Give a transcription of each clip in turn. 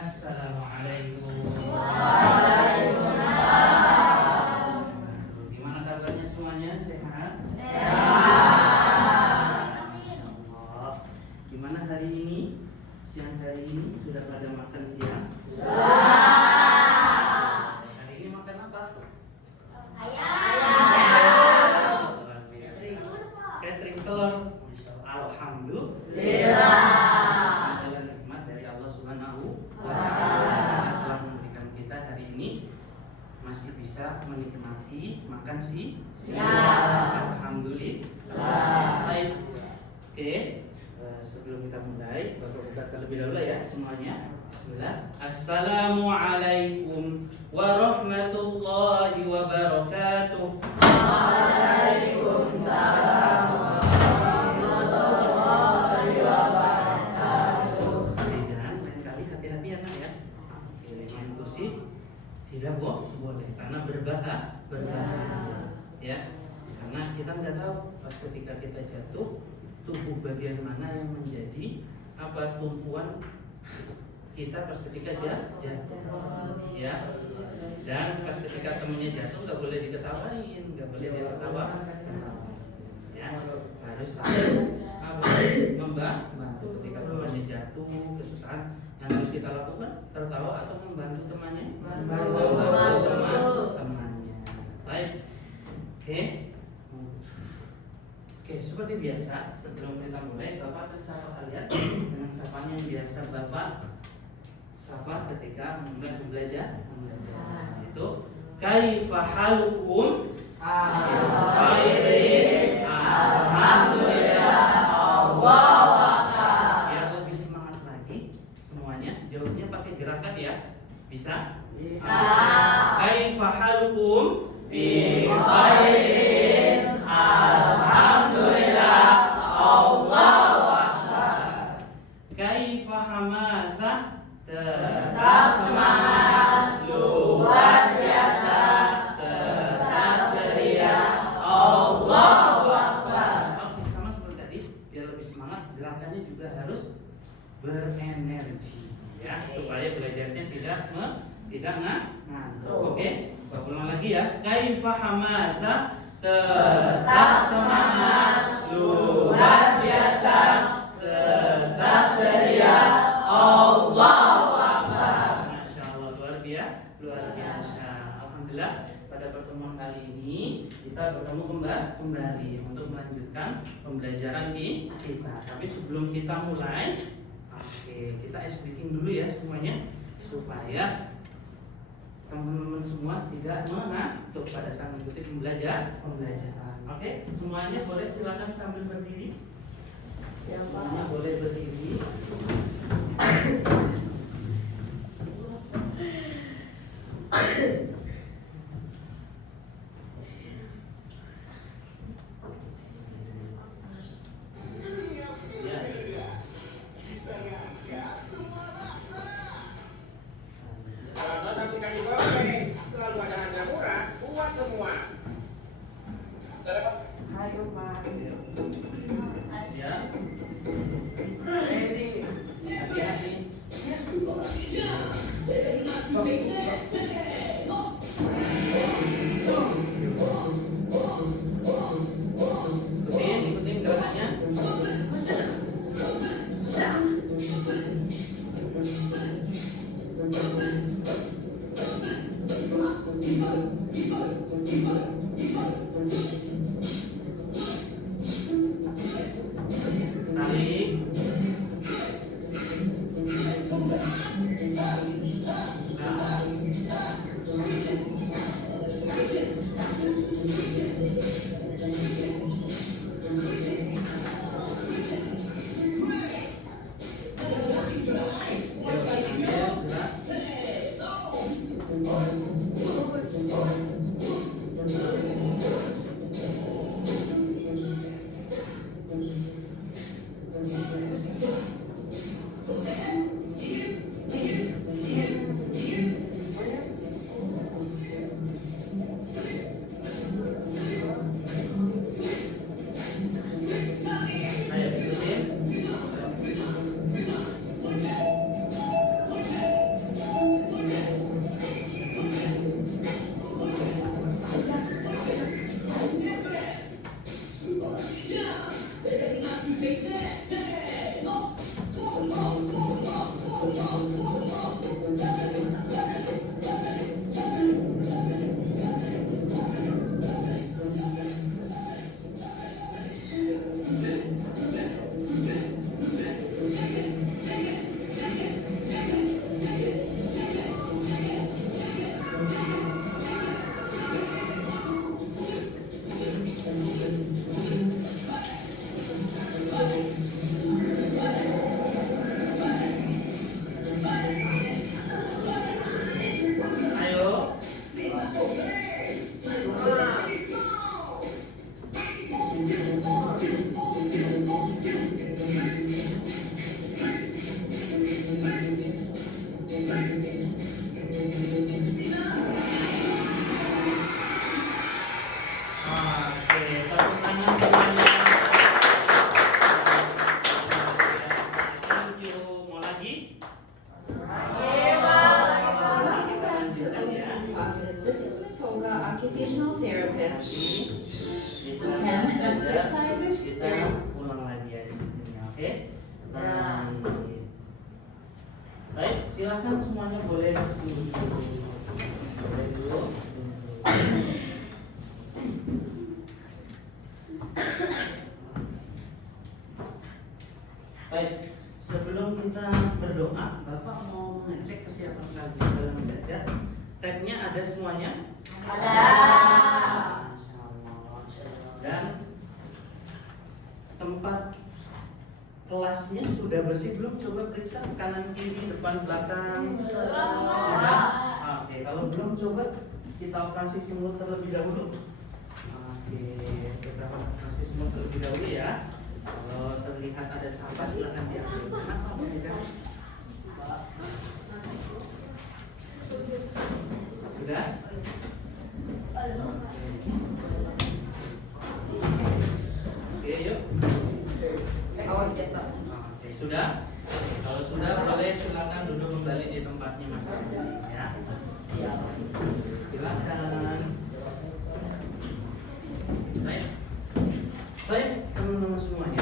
Assalamualaikum. Waalaikumsalam. Gimana kabarnya semuanya? Sehat? Sehat. Gimana hari ini? Siang hari ini sudah pada makan siang? Sudah. Hari ini makan apa? Ayam. Catering telur. Alhamdulillah. Adalah nikmat dari Allah Subhanahu wa Ta'ala telah memberikan kita hari ini masih bisa menikmati makan siang. Alhamdulillah. Baik. Oke. Sebelum kita mulai, Bapak buka terlebih dahulu ya semuanya. Bismillah. Assalamualaikum warahmatullahi wabarakatuh. Waalaikumsalam warahmatullahi wabarakatuh. Dan lain kali hati-hati anak ya. Oke, main kursi tidak boleh karena berbahaya. Ya. Karena kita nggak tahu pas ketika kita jatuh tubuh bagian mana yang menjadi apa tumpuan kita pas ketika jatuh ya. Dan pas ketika temennya jatuh nggak boleh diketawain, nggak boleh diketawa ya, harus membantu ketika temannya jatuh kesusahan. Yang harus kita lakukan tertawa atau membantu temannya, temannya. Baik, Oke, seperti biasa, sebelum kita mulai, Bapak akan sapa kalian dengan sapaan yang biasa Bapak sapa ketika mulai belajar. Itu kaifa halukum? Khairin. Alhamdulillah. Allahu akbar. Ya, lebih semangat lagi semuanya. Jawabnya pakai gerakan ya. Bisa? Bisa. Kaifa halukum? Bi khairin. Alhamdulillah. Allahu akbar. Kaifa hamasa? Tetap semangat. Luar biasa. Tetap ceria. Allahu akbar. Oke, sama seperti tadi, biar lebih semangat, gerakannya juga harus berenergi ya, supaya belajarnya tidak ngantuk. Oke, Bapak ulang lagi ya. Kaifa hamasa? Tetap semangat, luar biasa, tetap ceria, Allahu akbar. Masya Allah, luar biasa. Alhamdulillah, pada pertemuan kali ini kita bertemu kembali untuk melanjutkan pembelajaran kita. Tapi sebelum kita mulai, kita ice breaking dulu ya semuanya, supaya teman-teman semua tidak mengantuk pada saat mengikuti pembelajaran. Oke, semuanya boleh silakan sambil berdiri. Semuanya boleh berdiri. Selalu ada harga murah buat semua. Ayo Pak. Siap. Ready. Hati-hati. Ikutin gerakannya. Tarik. occupational therapist. Kita 10 exercises. kita ulang lagi ya sebetulnya, oke? Baik, silakan semuanya boleh dulu. Baik, sebelum kita berdoa, Bapak mau mengecek kesiapan kalian dalam belajar. Tabnya ada semuanya? Ada. Masya Allah. Dan tempat kelasnya sudah bersih belum? Coba periksa kanan kiri depan belakang. Sudah? Oke, kalau belum coba kita operasi semut terlebih dahulu. Oke, kita operasi semut terlebih dahulu ya. Kalau terlihat ada sampah silakan diambil. Kenapa tidak? Sudah? Oke, yuk. Awas jatuh. Oke, sudah? Kalau sudah, boleh silakan duduk kembali di tempatnya masing-masing ya. Silakan. Baik. Baik, teman-teman semuanya.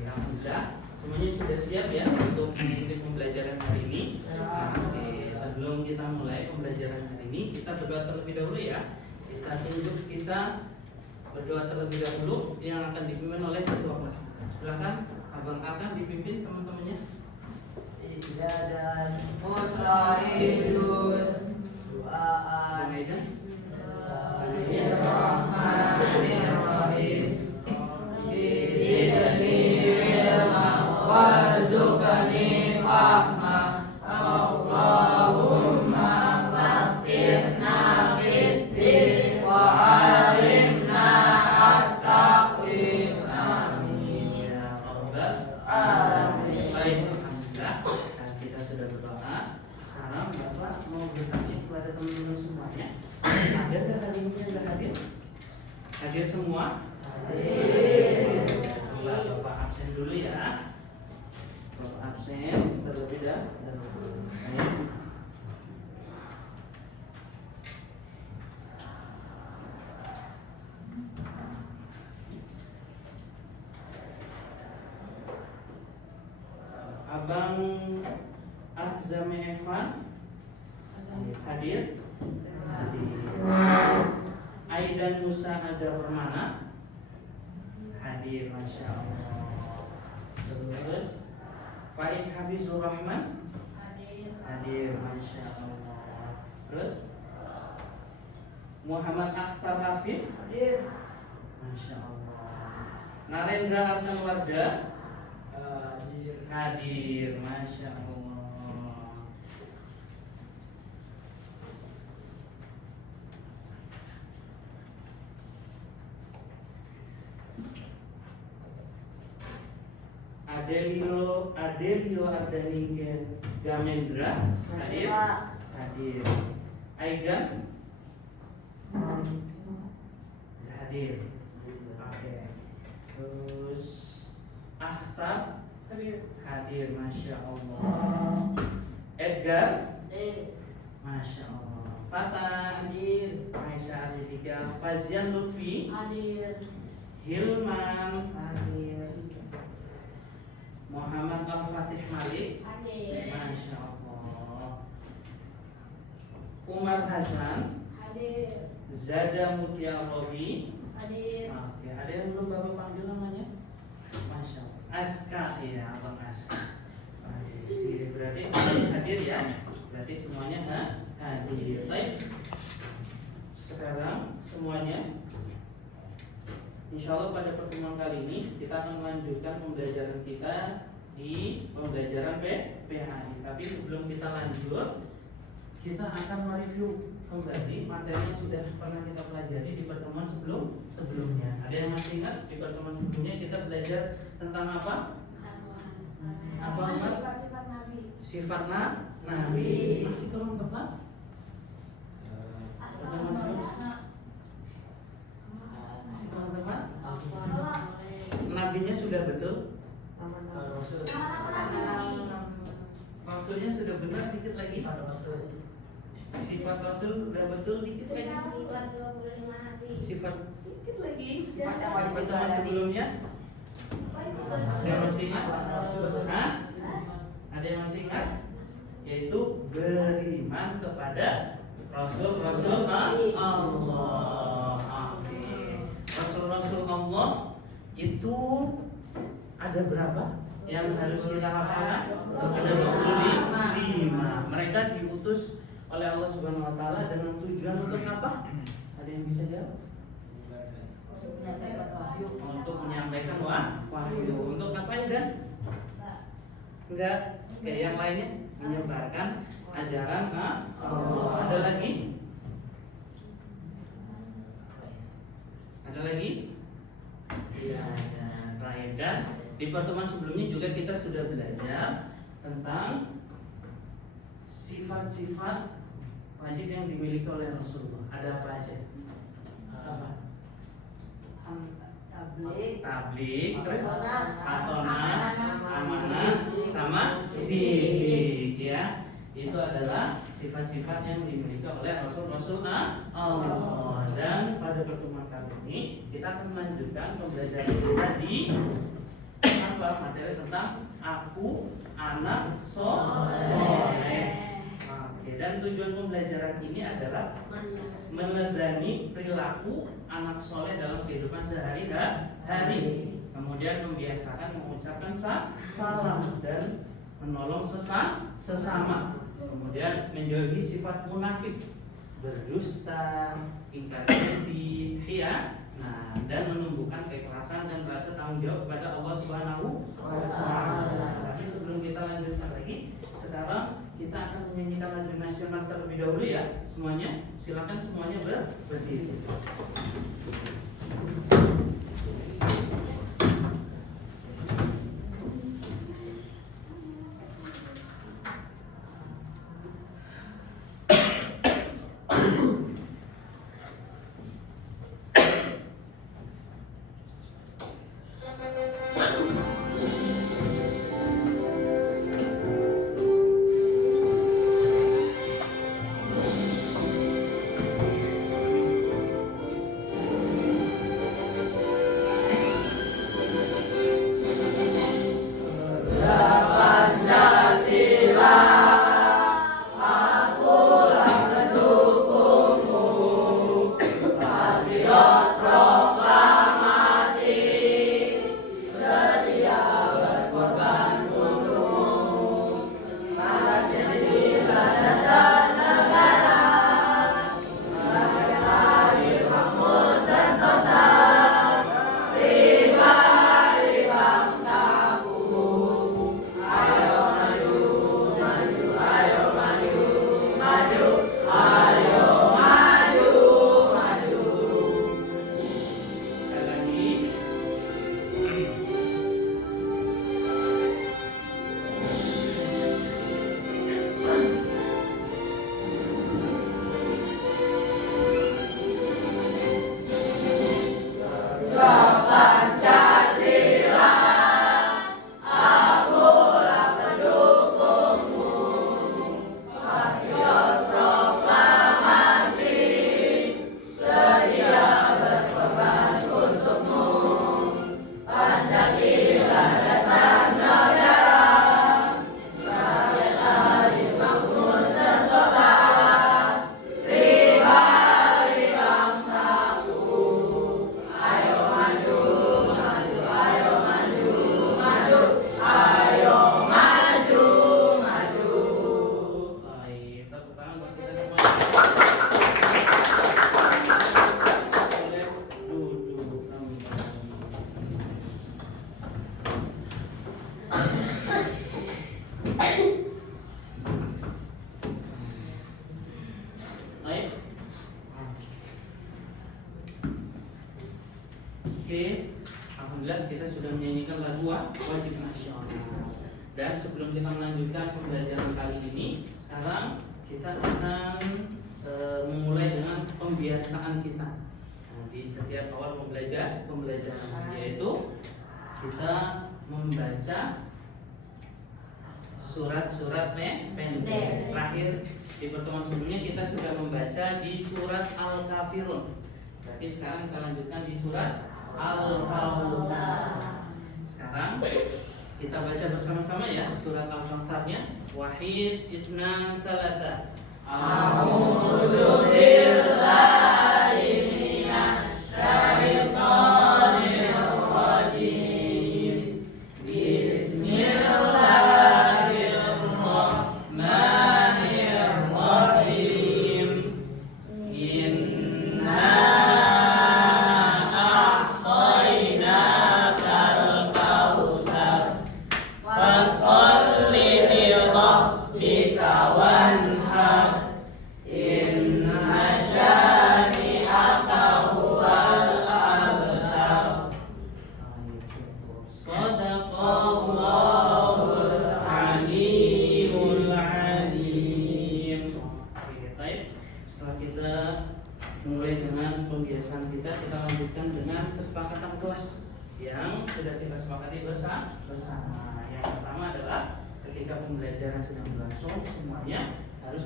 Alhamdulillah, semuanya sudah siap ya untuk mengikuti pembelajaran hari ini. Oke, sebelum kita mulai pembelajaran hari ini, kita berdoa terlebih dahulu ya. Kita berdoa terlebih dahulu yang akan dipimpin oleh ketua kelas. Silakan abang akan dipimpin teman-temannya. Istiadan Mustahilun. Doaan Medan. Bismillahirrahmanirrahim. Bizidni ilma warzuqni fahma. Allahumma faqirna fid-din wa alimna at-taqwim. Amin ya rabbal Alamin. Baik, alhamdulillah. Kita sudah berdoa. Sekarang Bapak mau bertanya kepada teman-teman semuanya. Ada nggak hari ini yang nggak hadir? Hadir semua? Hadir. Coba Bapak absen dulu ya. Bapak absen terlebih dahulu. Baik. Abang Azami Evan hadir? Hadir. Aidan Musa ada Permana hadir, masya Allah. Terus Faiz Habibur Rahman hadir, masya Allah. Terus Muhammad Akhtar Rafif hadir. masya Allah. Narendra Arkan Warda Hadir. hadir, masya Allah. Adelio Ardani Gamendra hadir, hadir. Aigan hadir. Oke. Terus Akhtar hadir, masya Allah. Edgar masya Allah. Fatah Hadir. Aisyah Aditya. Fazian Lutfi Hadir. Hilman Hadir. Muhammad Al-Fatih Malik Hadir. masya Allah. Umar Hasan Hadir. Zada Mutia Robi. Hadir. Oke, ada yang belum Bapak panggil namanya? Masya Allah. Aska, ya Abang Aska. Hadir. Berarti semuanya hadir ya. Berarti semuanya hadir. Baik. Sekarang semuanya, insya Allah pada pertemuan kali ini kita akan melanjutkan pembelajaran kita di pembelajaran PHI. Tapi sebelum kita lanjut, kita akan mereview kembali materi yang sudah pernah kita pelajari di pertemuan sebelumnya. Ada yang masih ingat di pertemuan sebelumnya kita belajar tentang apa? Apa Umar? Sifat-sifat Nabi. Sifat Nabi. Masih kurang tepat? Pertemuan sebelumnya masih kurang tepat? Nabinya sudah betul? Rasulnya sudah benar, dikit lagi. Sifat Rasul udah betul dikit lagi. Sifat 25 hari. Sifat dikit lagi. Sifat yang wajib Pertemuan ada di- sebelumnya. Ada yang masih ingat? Hah? Ada yang masih ingat? Yaitu beriman kepada Rasul-Rasul Allah. Oke. Rasul-Rasul Allah itu ada berapa yang harus kita hafalkan? Ada 25. Mereka diutus oleh Allah Subhanahu wa taala dengan tujuan untuk apa? Ada yang bisa jawab? Untuk menyampaikan wahyu. Untuk apa ya, Dan? Enggak, kayak yang lainnya menyebarkan ajaran Allah. Ada lagi? Ada lagi? Iya, ada. Baik, dan di pertemuan sebelumnya juga kita sudah belajar tentang sifat-sifat wajib yang dimiliki oleh Rasulullah. Ada apa aja? Apa? Tablik, terus amanah, sama sidik, ya. Itu adalah sifat-sifat yang dimiliki oleh Rasul-Rasul Allah. Dan pada pertemuan kali ini kita akan melanjutkan pembelajaran kita di apa materi tentang aku anak soleh. Oke, dan tujuan pembelajaran ini adalah meneladani perilaku anak soleh dalam kehidupan sehari-hari. Kemudian membiasakan mengucapkan salam dan menolong sesama. Kemudian menjauhi sifat munafik, berdusta, ingkar janji, ya. Nah, dan menumbuhkan keikhlasan dan rasa tanggung jawab kepada Allah Subhanahu wa taala. Tapi sebelum kita lanjutkan lagi, sekarang kita akan menyanyikan lagu nasional terlebih dahulu ya. Semuanya, silakan semuanya berdiri. Oke, alhamdulillah kita sudah menyanyikan lagu wajib nasional. Dan sebelum kita melanjutkan pembelajaran kali ini, sekarang kita akan memulai dengan pembiasaan kita. Nah, di setiap awal pembelajaran, yaitu kita membaca surat-surat pendek. Terakhir di pertemuan sebelumnya kita sudah membaca di surat Al-Kafirun. Berarti sekarang kita lanjutkan di surat Al-Kautsar. Sekarang kita baca bersama-sama ya surat Al-Kautsarnya. Wahid isnan thalatha. A'udzu billahi minasy syaithanir rajim. Bismillahirrahmanirrahim. Inna a'tainakal kautsar. Fasholli li rabbika wanhar. Inna syani'aka huwal abtar. Shadaqallahul Aliyul Alim. Oke, baik. Setelah kita mulai dengan pembiasaan kita lanjutkan dengan kesepakatan kelas yang sudah kita sepakati bersama. Yang pertama adalah ketika pembelajaran sedang berlangsung semuanya harus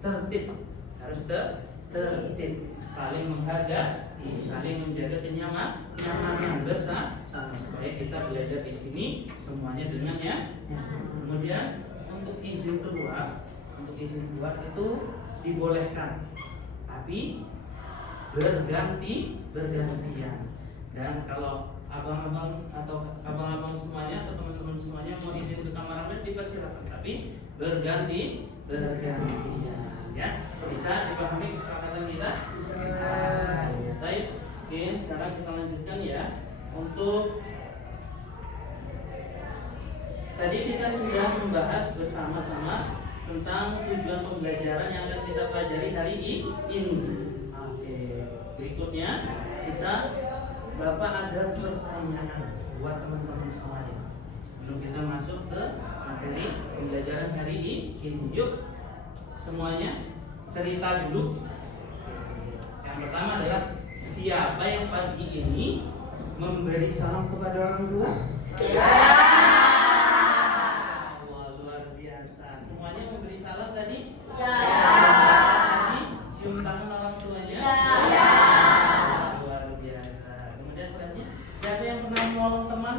tertib, saling menghargai, saling menjaga kenyamanan bersama supaya kita belajar di sini semuanya dengan nyaman. Kemudian untuk izin keluar itu dibolehkan, tapi bergantian. Dan kalau abang-abang semuanya atau teman-teman semuanya mau izin ke kamar anda dipersilakan, tapi bergantian ya. Bisa dipahami kesepakatan kita? Baik, oke, sekarang kita lanjutkan ya. Untuk tadi kita sudah membahas bersama-sama tentang tujuan pembelajaran yang akan kita pelajari hari ini. Oke, berikutnya Bapak ada pertanyaan buat teman-teman semuanya sebelum kita masuk ke materi pembelajaran hari ini. Yuk, semuanya cerita dulu. Yang pertama adalah siapa yang pagi ini memberi salam kepada orang tua? Wah, luar biasa. Semuanya memberi salam tadi? Tadi cium tangan orang tuanya? Luar biasa. Kemudian selanjutnya, siapa yang pernah menolong teman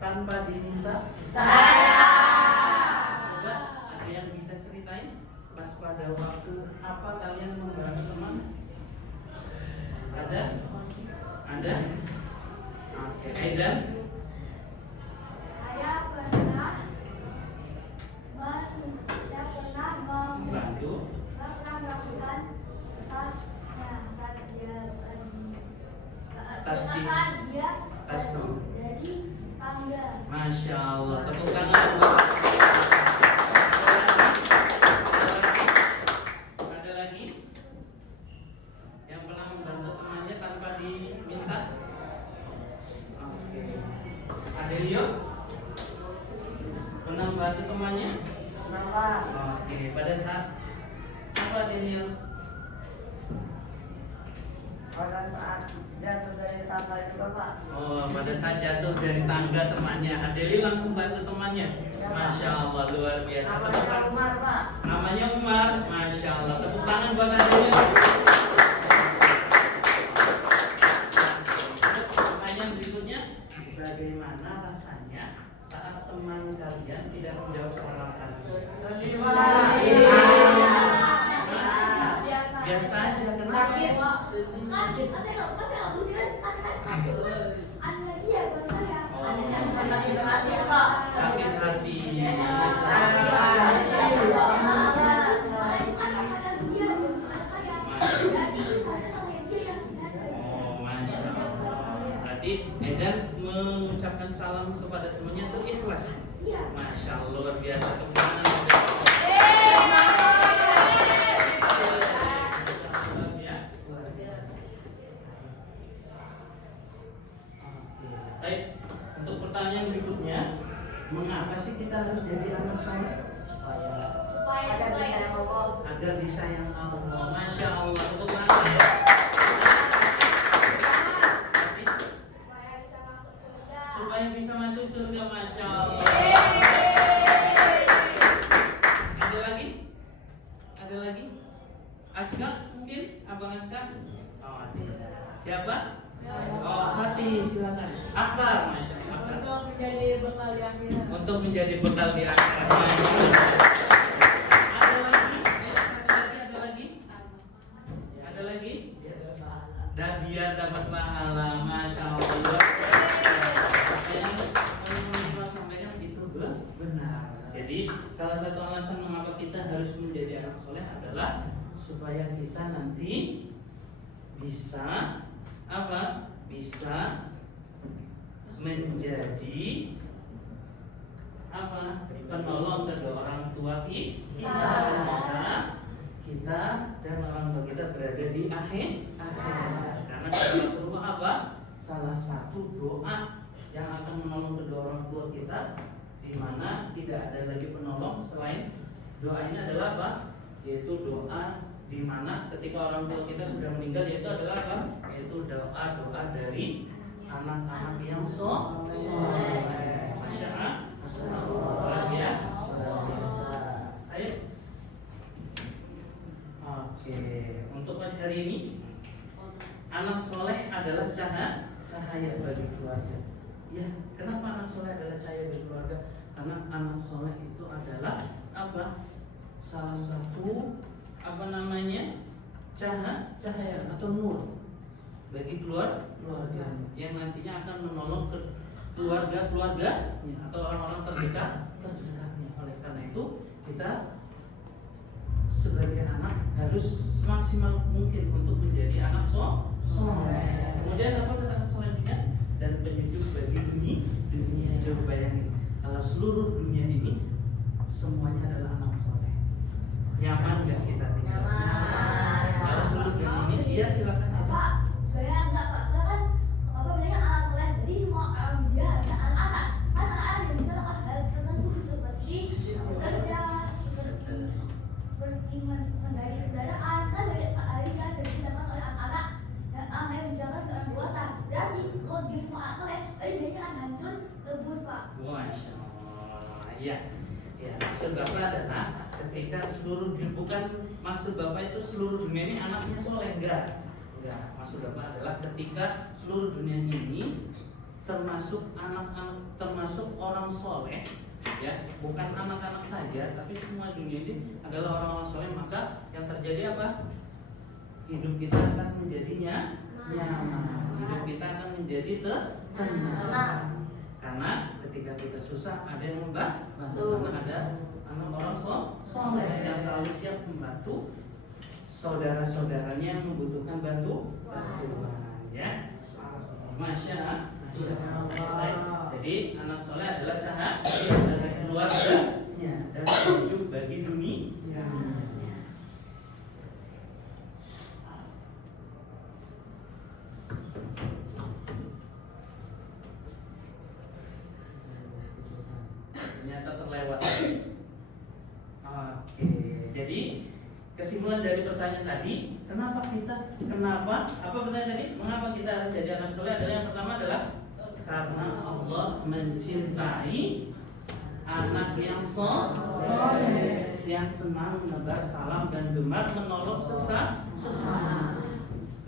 tanpa diminta? Saya. Coba ada yang bisa ceritain pas pada waktu apa kalian membantu teman? Ada? Oke, Aidan? Saya pernah Membantu. melakukan tasnya saat dia Tas di- tas dari tangga. Masya Allah, tepuk tangan buat. Ada lagi yang pernah membantu temannya tanpa diminta? Oke. Adelio pernah membantu temannya? Oke. Pada saat apa, Adelio? Pada saat jatuh dari tangga juga, Pak. Oh, pada saat jatuh dari tangga temannya, Adeli langsung bantu temannya. Masya Allah, luar biasa. Tepuk tangan. Umar, Pak. Namanya Umar, Masya Allah. Tepuk tangan buat Adeli. Pertanyaan berikutnya, bagaimana rasanya saat teman kalian tidak menjawab salam kalian? Biasa aja, kenapa? Sakit hati. Oh, Masya Allah. Berarti Edan mengucapkan salam kepada temannya itu ikhlas. Masya Allah, luar biasa. Tepuk tangan. Baik, untuk pertanyaan berikutnya, mengapa sih kita harus jadi anak soleh? Agar disayang Allah. Masya Allah, tepuk tangan. Supaya bisa masuk surga, Masya Allah. Aska mungkin, Abang Aska? Oh, tidak. Siapa? Oh, Fatih, silakan. Akhtar, Masya Allah. Akhtar. Untuk menjadi bekal di akhirat. Untuk menjadi bekal di akhirat. Ada lagi? Ada lagi? Ada lagi? Dan biar dapat pahala, Masya Allah. Yang teman-teman sampaikan itu benar. Jadi salah satu alasan mengapa kita harus menjadi anak soleh adalah supaya kita nanti bisa apa? Bisa menjadi apa? Penolong kedua orang tua kita dan orang tua kita berada di akhirat. Karena Rasulullah apa? Salah satu doa yang akan menolong kedua orang tua kita, di mana tidak ada lagi penolong selain doa ini adalah apa? Yaitu doa di mana ketika orang tua kita sudah meninggal, yaitu adalah apa? Yaitu doa dari anak-anak yang soleh. Masya Allah. Ya. Ayo. Oke, untuk hari ini anak soleh adalah cahaya bagi keluarga. Ya, kenapa anak soleh adalah cahaya bagi keluarga? Karena anak soleh itu adalah apa? Salah satu apa namanya cahaya atau nur bagi keluarganya yang nantinya akan menolong ke keluarganya atau orang-orang terdekatnya. Oleh karena itu kita sebagai anak harus semaksimal mungkin untuk menjadi anak soleh. Kemudian apa kata selanjutnya? Dan penyejuk bagi dunia. Coba bayangin kalau seluruh dunia ini semuanya adalah anak soleh, nyaman nggak kita tinggal? Kalau seluruh dunia ini, iya silakan. Bapak, sebenarnya enggak Pak, saya kan apa bedanya anak soleh? Jadi semua orang dia ada anak-anak, kan anak-anak yang bisa lakukan hal tertentu seperti bekerja, seperti mengendari kendaraan, kan banyak sekali kan dari dilakukan oleh anak-anak dan yang dilakukan oleh orang dewasa. Berarti kalau di semua anak soleh, banyak akan hancur lebur Pak. Masya Allah. Iya. Ya, maksud Bapak adalah ketika seluruh dunia, bukan maksud Bapak itu seluruh dunia ini anaknya soleh, enggak. Maksud Bapak adalah ketika seluruh dunia ini termasuk anak-anak, termasuk orang soleh, ya, bukan anak-anak saja, tapi semua dunia ini adalah orang-orang soleh, maka yang terjadi apa? Hidup kita akan menjadinya nyaman, hidup kita akan menjadi tenang. Karena ketika kita susah ada yang membantu, karena ada orang soleh yang selalu siap membantu saudara-saudaranya yang membutuhkan bantuan, ya. Masya Allah. Jadi anak soleh adalah cahaya bagi keluarganya dan penyejuk bagi dunia. Ternyata terlewat. Oke, jadi kesimpulan dari pertanyaan tadi, kenapa apa pertanyaan tadi? Mengapa kita harus jadi anak soleh? Adalah yang pertama adalah karena Allah mencintai anak yang soleh, yang senang menebar salam dan gemar menolong sesama,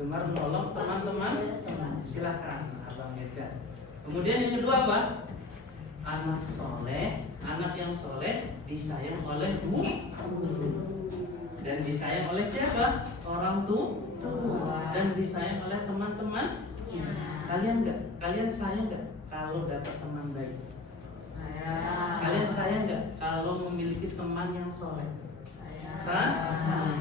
gemar menolong teman-teman. Silakan Abang Edgar. Kemudian yang kedua apa? Anak soleh, anak yang soleh disayang oleh guru dan disayang oleh siapa? Orang tua dan disayang oleh teman-teman. Kalian enggak? Kalian sayang enggak kalau dapat teman baik? Kalian sayang enggak kalau memiliki teman yang soleh? Sayang,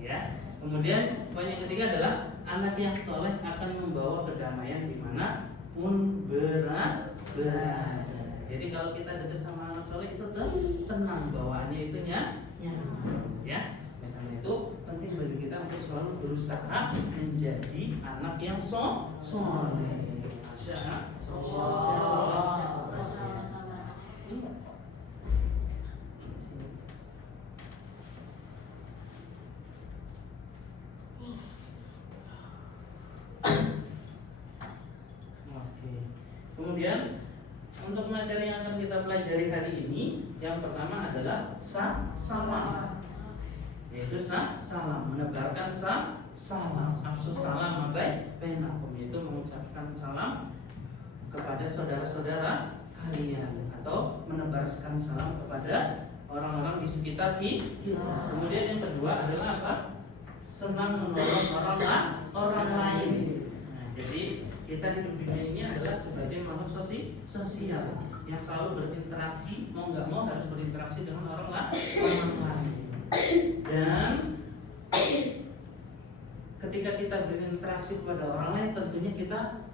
ya. Kemudian poin yang ketiga adalah anak yang soleh akan membawa kedamaian dimanapun berada. Jadi kalau kita dekat sama anak soleh itu tenang, bawaannya itu nyaman, ya. Karena itu penting bagi kita untuk selalu berusaha menjadi anak yang soleh. Masya Allah. Kemudian untuk materi yang akan kita pelajari hari ini, yang pertama adalah sama. yaitu salam, menebarkan salam, absus salam bainakum, yaitu mengucapkan salam kepada saudara-saudara kalian atau menebarkan salam kepada orang-orang di sekitar kita. Kemudian yang kedua adalah apa? Senang menolong orang lain. Nah, jadi kita hidup di dunia ini adalah sebagai makhluk sosial yang selalu berinteraksi, mau nggak mau harus berinteraksi dengan orang lain. Dan ketika kita berinteraksi kepada orang lain, tentunya kita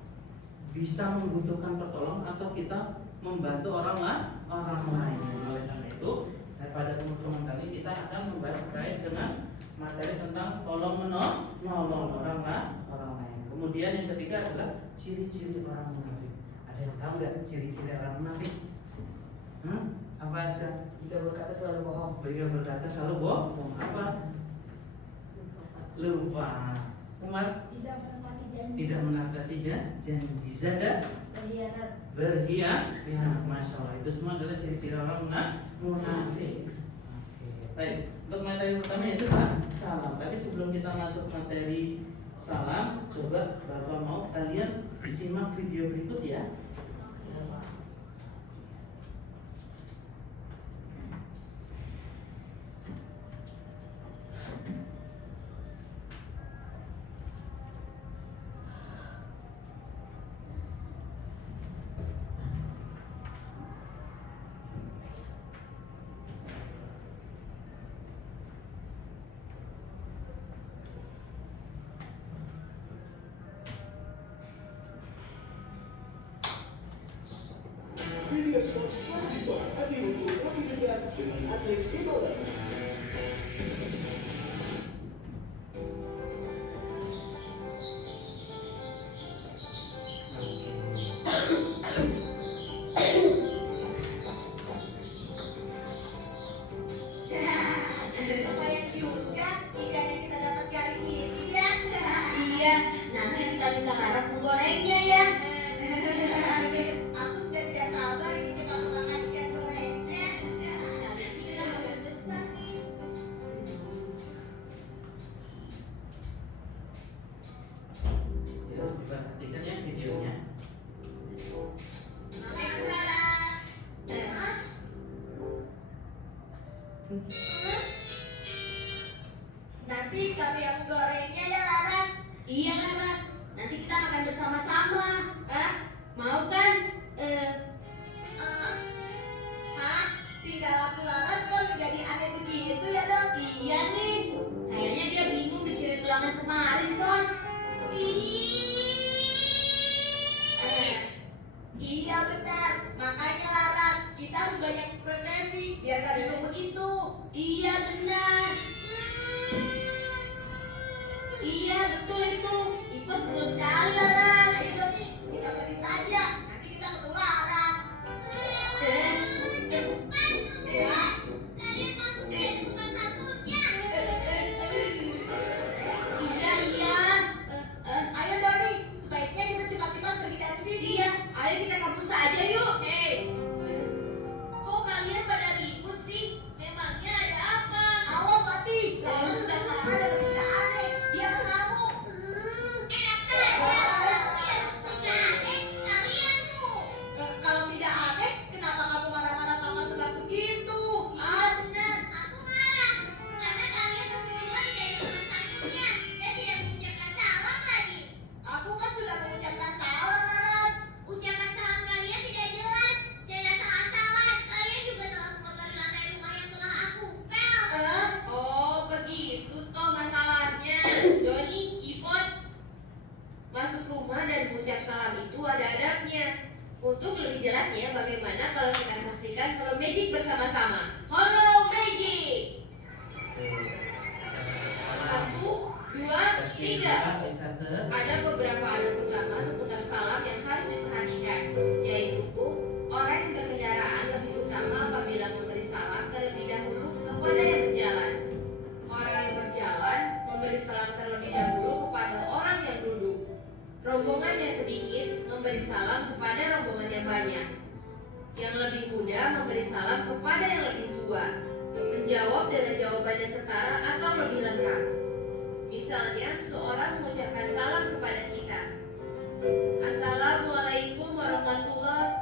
bisa membutuhkan pertolongan atau kita membantu orang lain. Oleh karena itu, pada pertemuan kali kita akan membahas terkait dengan materi tentang tolong menolong orang lain. Kemudian yang ketiga adalah ciri-ciri orang munafik. Ada yang tahu nggak ciri-ciri orang munafik? Apa Aska? Jika berkata selalu bohong. Jika berkata selalu bohong. Apa? Lupa. Umar? Tidak menepati janji. Tidak menepati janji. Zada? Berkhianat. Berkhianat. Masya Allah. Itu semua adalah ciri-ciri orang munafik. Baik, untuk materi pertama yaitu salam. Tapi sebelum kita masuk materi salam, coba Bapak mau kalian simak video berikut ya. Media Sport Mas dibahas hadir untuk kamu juga dengan atlet idola. Iya, nanti kita minta harap gorengnya ya. Aku sudah tidak sabar ingin coba makan ikan gorengnya. Kita makan besar nih. Ya, perhatikan ya videonya. Nanti kami yang gorengnya ya Laras. Iya Laras, nanti kita makan bersama-sama. Hah? Mau kan? Hah? Tinggal aku Laras kok menjadi aneh begitu ya dok? Iya nih, kayaknya dia bingung mikirin ulangan kemarin Pon. Iya benar, makanya Laras kita harus banyak refleksi biar gak bingung begitu. Iya benar. Iya betul itu. Ikut betul sekali Laras. Ayo nih, kita pergi saja. Nanti kita ketularan. Cepat, ya. Kalian masukin bukan satunya. Iya iya. Ayo Doni, sebaiknya kita cepat-cepat pergi dari sini. Iya, ayo kita kabur saja yuk. Kok kalian pada ribut sih? Memangnya ada apa? Awas Mati, kalau sudah marah dan tidak aneh, dia mengamuk. Kalian tuh. Kalau tidak aneh, kenapa kamu marah-marah tanpa sebab begitu? Iya benar. Aku marah karena kalian berdua tidak ada satunya dan tidak mengucapkan salam lagi. Aku kan sudah mengucapkan salam, Laras. Ucapan salam kalian tidak jelas dan asal-asalan. Kalian juga telah mengotori lantai rumah yang telah aku pel. Oh begitu toh masalahnya. Doni, Ipon, masuk rumah dan mengucap salam itu ada adabnya. Untuk lebih jelasnya, bagaimana kalau kita saksikan Hello Magic bersama-sama? Hello Magic! 1, 2, 3. Ada beberapa adab utama seputar salam yang harus diperhatikan, yaitu orang yang berkendaraan lebih utama apabila memberi salam terlebih dahulu kepada yang berjalan. Orang yang berjalan memberi salam terlebih dahulu kepada orang yang duduk. Rombongan yang sedikit memberi salam kepada rombongan yang banyak. Yang lebih muda memberi salam kepada yang lebih tua. menjawab dengan jawaban yang setara atau lebih lengkap. Misalnya, seorang mengucapkan salam kepada kita, Assalamualaikum warahmatullahi,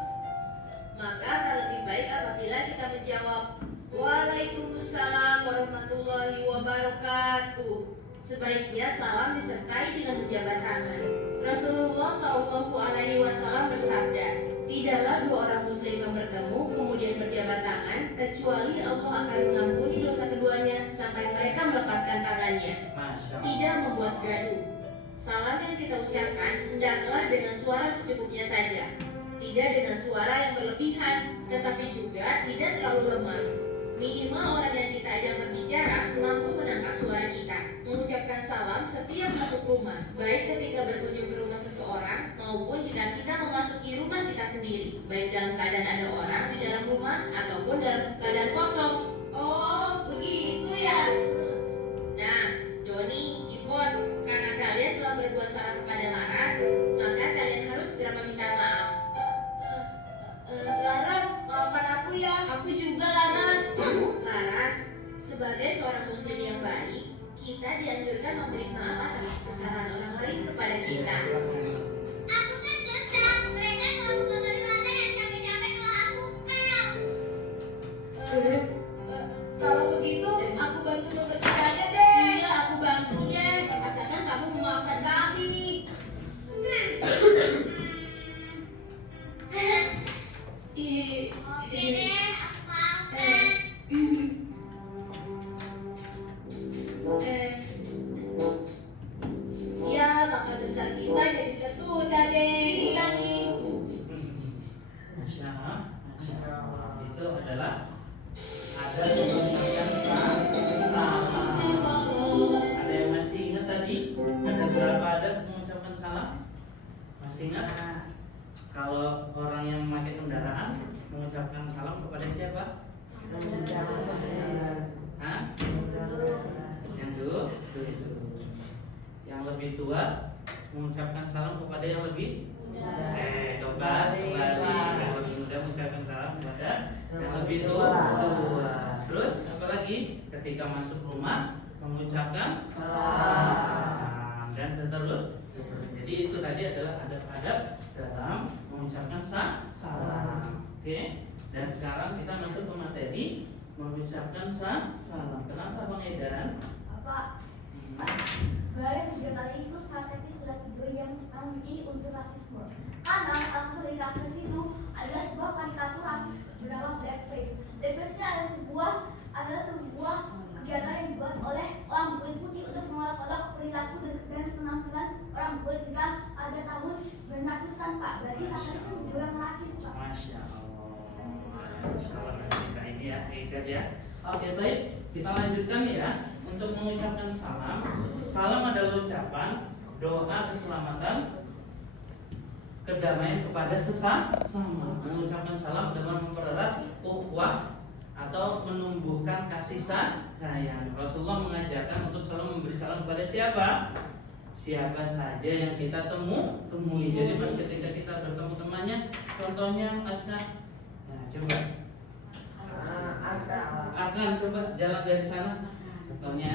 maka akan lebih baik apabila kita menjawab Waalaikumsalam warahmatullahi wabarakatuh. Sebaiknya salam disertai dengan menjabat tangan. Rasulullah SAW bersabda, tidaklah dua orang muslim yang bertemu kemudian berjabat tangan kecuali Allah akan mengampuni dosa keduanya sampai mereka melepaskan tangannya. Tidak membuat gaduh. Salam yang kita ucapkan hendaklah dengan suara secukupnya saja, tidak dengan suara yang berlebihan, tetapi juga tidak terlalu lemah. Minimal orang yang kita ajak berbicara mampu menangkap suara kita. Mengucapkan salam setiap masuk rumah, baik ketika berkunjung ke rumah seseorang maupun jika kita memasuki rumah kita sendiri, baik dalam keadaan ada orang di dalam rumah ataupun dalam keadaan kosong. Oh, begitu ya. Nah, Doni, Ipon, karena kalian telah berbuat salah kepada Laras, maka kalian harus segera meminta maaf. Laras, maafkan aku ya. Aku juga, Laras. Laras, sebagai seorang muslim yang baik, kita dianjurkan memberi maaf atas kesalahan orang lain kepada kita. Aku kan kesal. Mereka telah mengotori lantai yang capek-capek telah aku pel. Kalau begitu, aku bantu membersihkannya deh. Iya, aku bantu deh. Asalkan kamu memaafkan kami. Oke deh, aku maafkan. Ya, maka besar kita jadi tertunda deh. Iya nih. Masya Allah. Itu adalah ada mengucapkan salam. Ada yang masih ingat tadi? Ada berapa adab mengucapkan salam? Masih ingat? Kalau orang yang memakai kendaraan mengucapkan salam kepada siapa? Hah? Yang dulu? Yang lebih tua mengucapkan salam kepada yang lebih kembali. Yang lebih muda mengucapkan salam kepada yang lebih tua. Terus apa lagi? Ketika masuk rumah mengucapkan salam dan seterusnya. Jadi itu tadi adalah adab-adab dalam mengucapkan salam. Oke. Dan sekarang kita masuk ke materi mengucapkan salam. Kenapa Bang Edan? Bapak, sebenarnya tujuan kali itu strategis adalah video yang memiliki unsur rasisme. Karena salah satu dari kasus itu adalah sebuah karikatur rasis bernama blackface. Blackface ini adalah sebuah kegiatan yang dibuat oleh orang kulit putih untuk mengolok-olok perilaku dan penampilan orang kulit hitam pada tahun 900-an, Pak. Berarti saat itu video yang rasis, Pak. Masya Allah. Salam kita ini ya, Edan ya. Oke, baik. Kita lanjutkan ya. Untuk mengucapkan salam, salam adalah ucapan doa keselamatan, kedamaian kepada sesama. Mengucapkan salam dengan mempererat ukhuwah atau menumbuhkan kasih sayang. Rasulullah mengajarkan untuk selalu memberi salam kepada siapa? Siapa saja yang kita temui. Jadi pas ketika kita bertemu temannya, contohnya Asna, nah coba akan coba jalan dari sana. Contohnya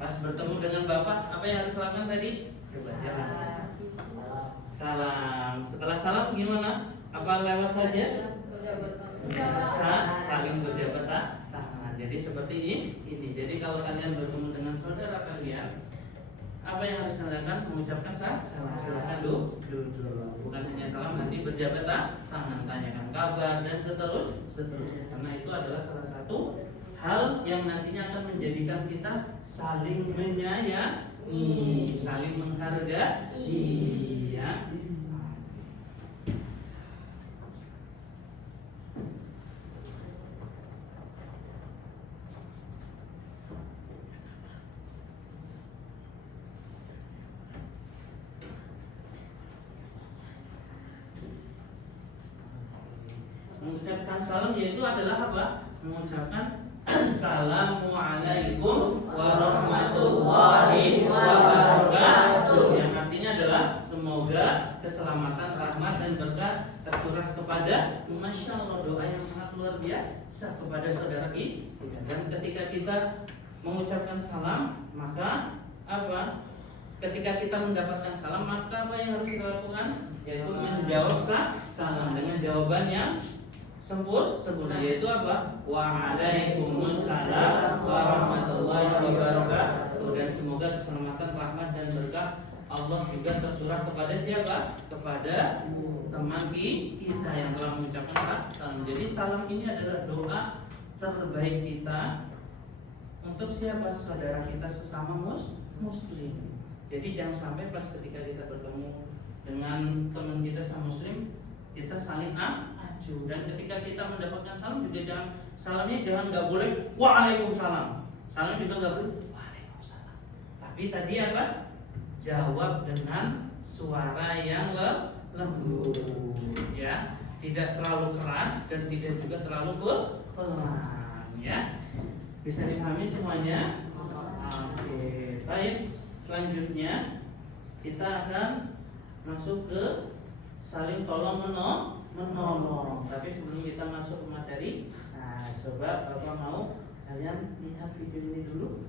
pas bertemu dengan bapak, apa yang harus lakukan tadi? Coba jalan. Salam. Setelah salam gimana? Apa lewat saja? Saling berjabat tangan. Jadi seperti ini. Jadi kalau kalian bertemu dengan saudara kalian, apa yang harus kalian lakukan? Mengucapkan salam. Silakan dulu. Bukan hanya salam, nanti berjabat tangan, tanyakan kabar dan seterusnya. Karena itu adalah salah satu hal yang nantinya akan menjadikan kita saling menyayangi, saling menghargai, ya. Mengucapkan salam yaitu adalah apa? Mengucapkan Assalamualaikum warahmatullahi wabarakatuh, yang artinya adalah semoga keselamatan, rahmat dan berkah tercurah kepada kepada, masya Allah, doa yang sangat luar biasa kepada saudara kita. Dan ketika kita mengucapkan salam, maka apa? Ketika kita mendapatkan salam, maka apa yang harus kita lakukan? Yaitu menjawab salam dengan jawaban yang sempurna, yaitu apa? Waalaikumsalam warahmatullahi wabarakatuh. Dan semoga keselamatan, rahmat dan berkah Allah juga tercurah kepada siapa? Kepada teman kita yang telah mengucapkan salam. Jadi salam ini adalah doa terbaik kita untuk siapa? Saudara kita sesama muslim. Jadi jangan sampai pas ketika kita bertemu dengan teman kita sama muslim, kita saling acuh. Dan ketika kita mendapatkan salam juga salamnya nggak boleh waalaikumsalam. Salam juga nggak boleh waalaikumsalam. Tapi tadi apa? Jawab dengan suara yang lembut, ya, tidak terlalu keras dan tidak juga terlalu pelan, ya. Bisa dipahami semuanya? Oke, baik. Selanjutnya kita akan masuk ke saling tolong menolong. Tapi sebelum kita masuk ke materi, nah coba Bapak mau kalian lihat video ini dulu.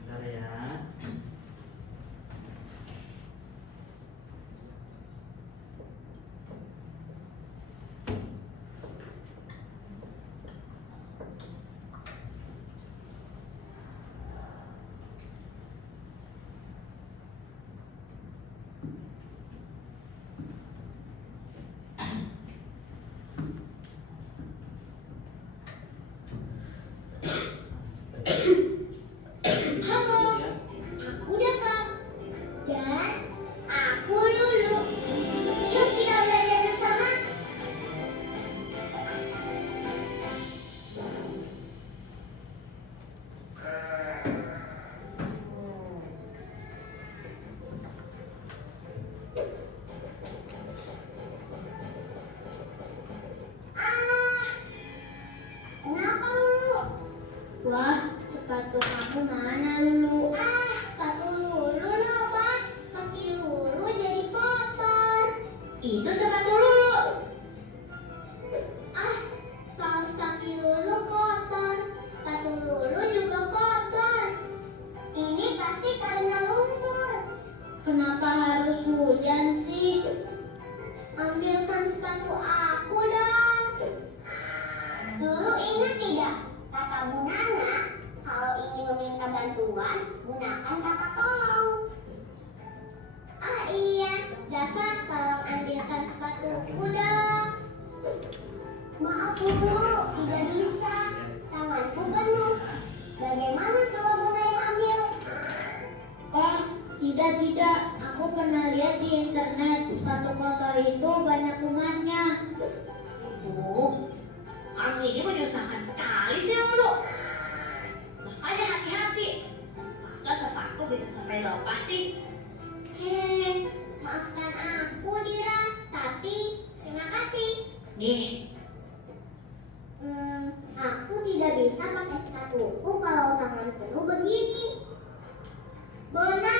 Bentar ya. Halo, aku Dava dan aku Lulu. Yuk kita belajar bersama. Kenapa Lulu? Wah, sepatu kamu mana Lulu? Sepatu Lulu lepas, kaki Lulu jadi kotor. Itu sepatu Lulu. Kaos kaki Lulu kotor, sepatu Lulu juga kotor. Ini pasti karena lumpur. Kenapa harus hujan sih? Ambilkan sepatu aku dong. Lulu ingat tidak? Kata Bu Nana, kalau ingin meminta bantuan, gunakan kata tolong. Iya, Dava, tolong ambilkan sepatuku dong. Maaf Lulu, tidak bisa. Tanganku penuh. Bagaimana kalau Bu Nana ambil? Tidak. Aku pernah lihat di internet, sepatu kotor itu banyak kumannya. Ibu, kamu ini menyusahkan sekali sih Lulu. Makanya hati-hati. Masa sepatu bisa sampai lepas sih? Maafkan aku Dira, tapi terima kasih. Nih. Aku tidak bisa pakai sepatuku kalau tangan penuh begini. Bona,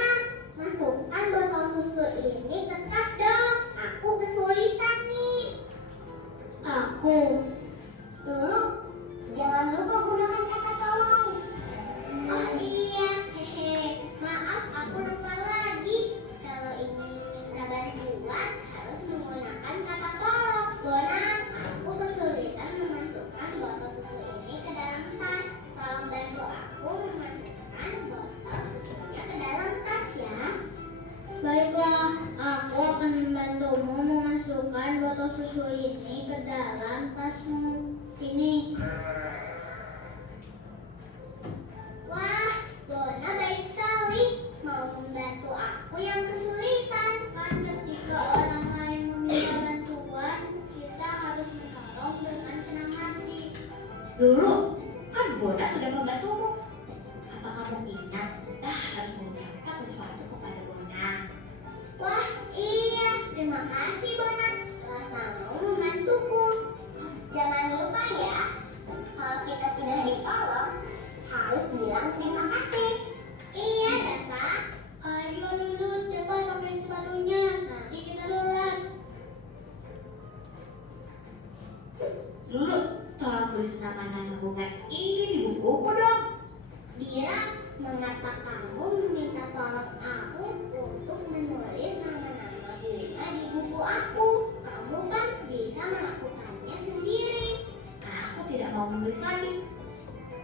masukkan botol susu ini ke tas dong. Aku kesulitan nih. Lulu, jangan lupa gunakan kata tolong. Oh iya, maaf aku lupa lagi. Kalau ingin minta bantuan harus menggunakan kata tolong. Bona, aku kesulitan memasukkan botol susu ini ke dalam tas. Tolong bantu aku memasukkan botol susunya ke dalam tas ya. Baiklah, aku akan membantumu memasukkan botol susu ini ke dalam tasmu. Sini. Wah, Bona baik sekali. Mau membantu aku yang kesulitan. Kan ketika orang lain meminta bantuan, kita harus menolong dengan senang hati. Lulu,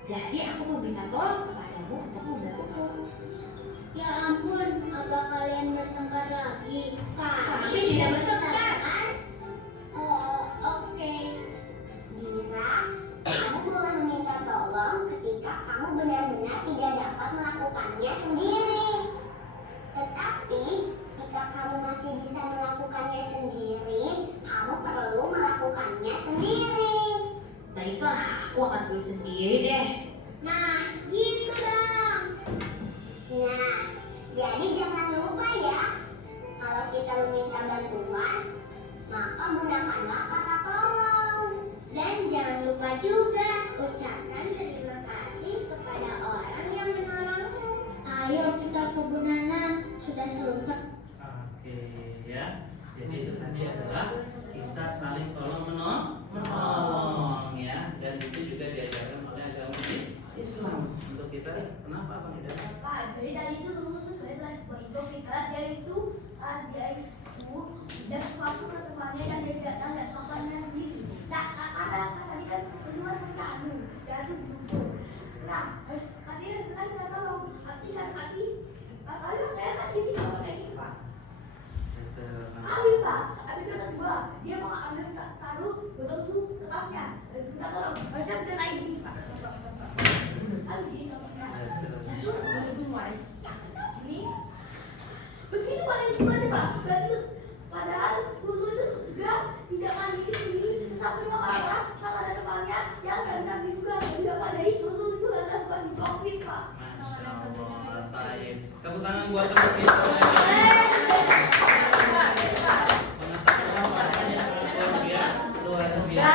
Jadi aku meminta tolong kepadamu untuk membantuku. Ya ampun, apa kalian bertengkar lagi? Kami tidak bertengkar. Oke. Mira, kamu boleh meminta tolong ketika kamu benar-benar tidak dapat melakukannya sendiri. Tetapi jika kamu masih bisa melakukannya sendiri, kamu perlu melakukannya sendiri. Baiklah, aku akan tulis sendiri deh. Nah, gitu dong. Nah, jadi jangan lupa ya, kalau kita meminta bantuan, maka gunakanlah kata tolong. Dan jangan lupa juga ucapkan terima kasih kepada orang yang menolongmu. Ayo kita ke Bu Nana, sudah selesai. Oke ya. Jadi itu tadi adalah kisah saling tolong menolong ya. Dan itu juga diajarkan oleh agama Islam untuk kita. Kenapa Bang Ida? Pak, jadi tadi itu terus sebenarnya sebuah itu kita dia itu dan sesuatu ke temannya dan dia datang dan kawannya sendiri. Nah, karena tadi kan berdua mereka dan itu bersyukur. Nah, harus katanya kan nggak tolong, tapi kan kaki, masalahnya saya kan gini kalau kayak gitu Pak. Ambil Pak, habis yang kedua dia mau ambil taruh botol susu ke tasnya, dan minta tolong, harusnya bisa kayak gini Pak. Aduh gini contohnya, itu semua ini begitu Pak, ini Pak, padahal guru itu juga tidak mandiri sendiri, sampai kepala salah ada depannya yang nggak bisa juga tidak pandai guru itu adalah bukan COVID Pak. Masya Allah, baik. Tepuk tangan buat teman kita. Luar biasa.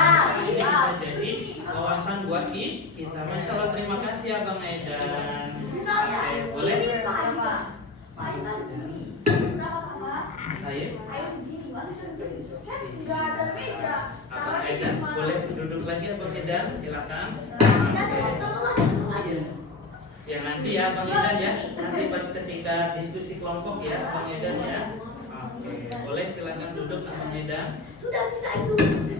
Jadi kawasan buat kita. Masya Allah, terima kasih Abang Edan. Misalnya boleh? ini Pak, kan begini, kenapa Pak? Ayo begini, masih sendiri, kan nggak ada meja. Abang Edan, boleh duduk lagi Abang Edan, silakan. Ya nanti ya Bang Edan ya, nanti pas ketika diskusi kelompok ya Bang Edan ya. Oke, boleh silakan duduk Abang Edan. Sudah bisa itu.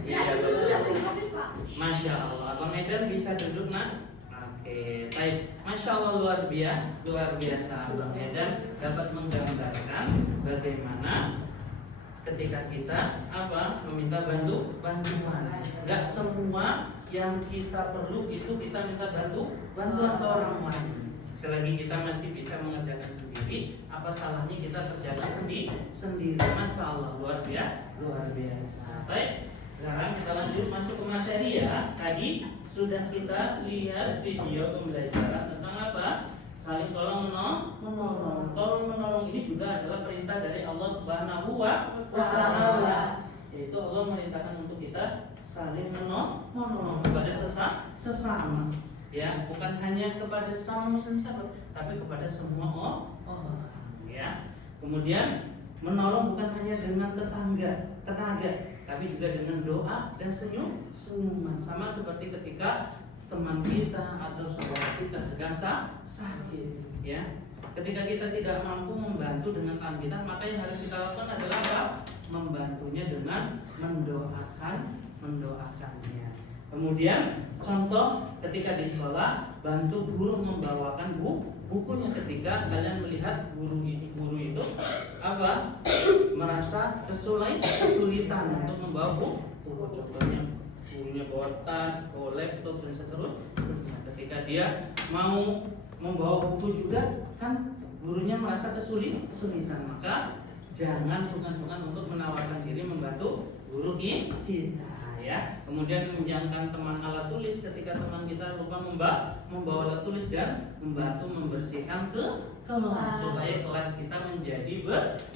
Iya, itu sudah COVID Pak. Masya Allah, Abang Edan bisa duduk nak. Oke, baik. Masya Allah luar biasa Abang Edan dapat menggambarkan bagaimana ketika kita meminta bantuan. Gak semua yang kita perlu itu kita minta bantuan ke orang lain. Selagi kita masih bisa mengerjakan sendiri, apa salahnya kita kerjakan sendiri? Masya Allah luar biasa. Baik, sekarang kita lanjut masuk ke materi ya. Tadi sudah kita lihat video pembelajaran tentang apa? Saling tolong menolong. Tolong menolong ini juga adalah perintah dari Allah Subhanahu wa Ta'ala. Yaitu Allah merintahkan untuk kita saling menolong kepada sesama. Ya, bukan hanya kepada sesama muslim sahabat, tapi kepada semua orang. Ya. Kemudian menolong bukan hanya dengan tenaga, tapi juga dengan doa dan senyuman. Sama seperti ketika teman kita atau saudara kita sedang sakit, ya. Ketika kita tidak mampu membantu dengan tangan kita, maka yang harus kita lakukan adalah apa? Membantunya dengan mendoakannya. Kemudian contoh ketika di sekolah, bantu guru membawakan bukunya ketika kalian melihat guru itu merasa kesulitan untuk membawa buku. Contohnya gurunya bawa tas, bawa laptop dan seterusnya. Ketika dia mau membawa buku juga kan gurunya merasa kesulitan, maka jangan sungkan-sungkan untuk menawarkan diri membantu guru kita. Ya, kemudian menjangkan teman alat tulis ketika teman kita lupa membawa alat tulis dan membantu membersihkan kelas supaya kelas kita menjadi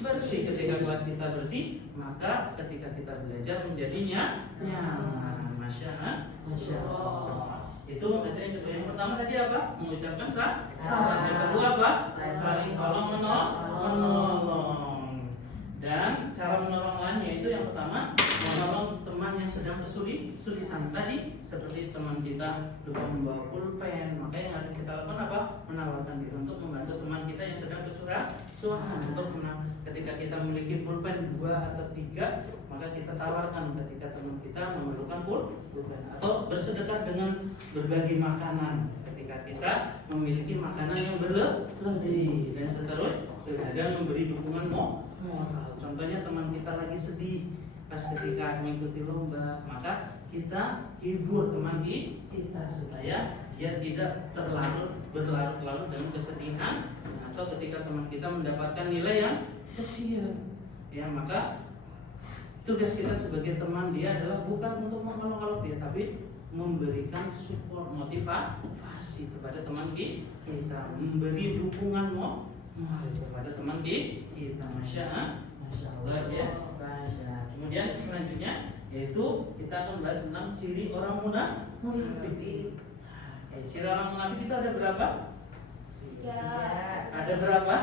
bersih. Ketika kelas kita bersih, maka ketika kita belajar menjadinya nyaman. Masya Allah. Itu materi yang pertama tadi apa? Mengucapkan salam. Yang kedua apa? Saling tolong menolong. Dan cara menolong lainnya itu yang pertama menolong teman yang sedang kesulitan tadi, seperti teman kita lupa membawa pulpen, maka yang harus kita lakukan apa? Menawarkan diri untuk membantu teman kita yang sedang kesulitan. Ketika kita memiliki pulpen 2 atau 3, maka kita tawarkan ketika teman kita memerlukan pulpen, atau bersedekah dengan berbagi makanan. ketika kita memiliki makanan yang berlebih dan seterusnya. Kadang memberi dukungan moral. Contohnya teman kita lagi sedih pas ketika mengikuti lomba, maka kita hibur teman kita supaya dia tidak berlarut-larut dengan kesedihan, atau ketika teman kita mendapatkan nilai yang kecil, ya maka tugas kita sebagai teman dia adalah bukan untuk mengolok-olok dia, tapi memberikan support, motivasi kepada teman kita, memberi dukungan moral kepada teman kita. Masya Allah ya. Kemudian selanjutnya yaitu kita akan bahas tentang ciri orang munafik. Ciri orang munafik itu ada berapa? Ada berapa?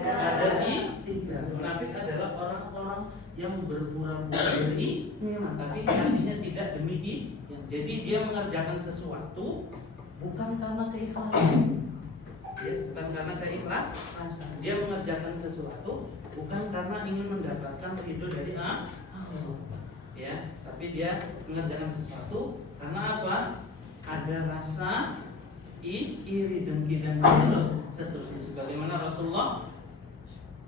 Ada tiga. Munafik adalah orang-orang yang berpura-pura beriman, tapi hatinya tidak demikian. Jadi dia mengerjakan sesuatu bukan karena keikhlasan. Bukan karena keikhlasan. Dia mengerjakan sesuatu bukan karena ingin mendapatkan ridho dari Allah. Ya, tapi dia mengerjakan sesuatu karena apa? Ada rasa iri, dengki dan seterusnya. Sebagaimana Rasulullah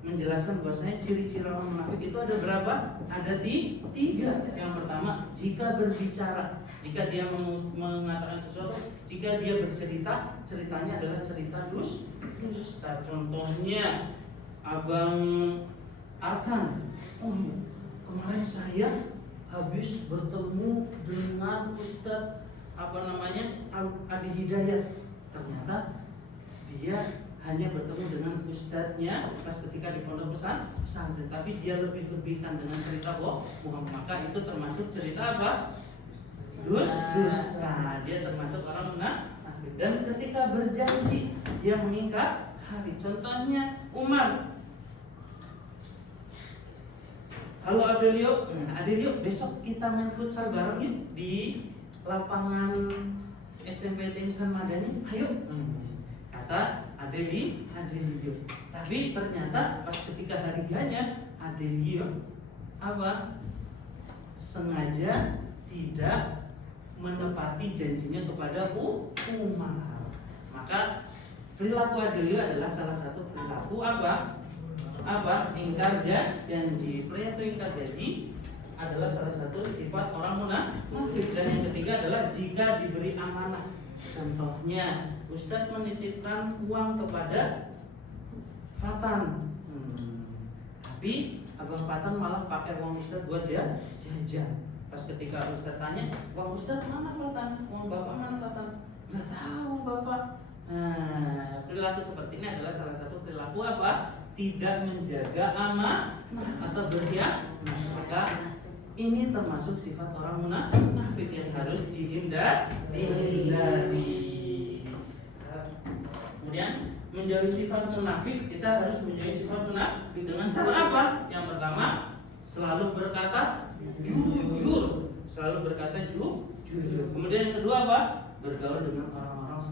menjelaskan bahwasanya ciri-ciri orang munafik itu ada berapa? Ada tiga. Yang pertama, jika berbicara, jika dia mengatakan sesuatu, jika dia bercerita, ceritanya adalah cerita dusta. Contohnya, Abang Arkan, kemarin saya habis bertemu dengan Ustadz Adi Hidayat. Ternyata dia hanya bertemu dengan ustadznya pas ketika di pondok pesantren, tapi dia lebih-lebihkan dengan cerita bohong, maka itu termasuk cerita apa? Dusta. Dia termasuk orang munafik. Dan ketika berjanji dia mengingkari. Contohnya Umar. Halo Adelio, besok kita main futsal bareng yuk di lapangan SMP Tingsan Madani. Ayo. Kata Adelio. Tapi ternyata pas ketika hari H-nya Adelio sengaja tidak menepati janjinya kepada Umar. Maka perilaku Adelio adalah salah satu perilaku ingkar janji. Perilaku ingkar janji adalah salah satu sifat orang munafik. Dan yang ketiga adalah jika diberi amanah. Contohnya, Ustadz menitipkan uang kepada Fatan, tapi Abang Fatan malah pakai uang Ustadz buat jajan. Pas ketika Ustadz tanya, uang Ustadz mana Fatan? Uang Bapak mana Fatan? Nggak tahu Bapak. Perilaku seperti ini adalah salah satu perilaku tidak menjaga amanah atau berkhianat. Maka ini termasuk sifat orang munafik yang harus dihindari. Kemudian menjauhi sifat munafik, kita harus menjauhi sifat munafik dengan cara apa? Yang pertama, selalu berkata jujur. Jujur. Kemudian yang kedua apa? Bergaul dengan orang-orang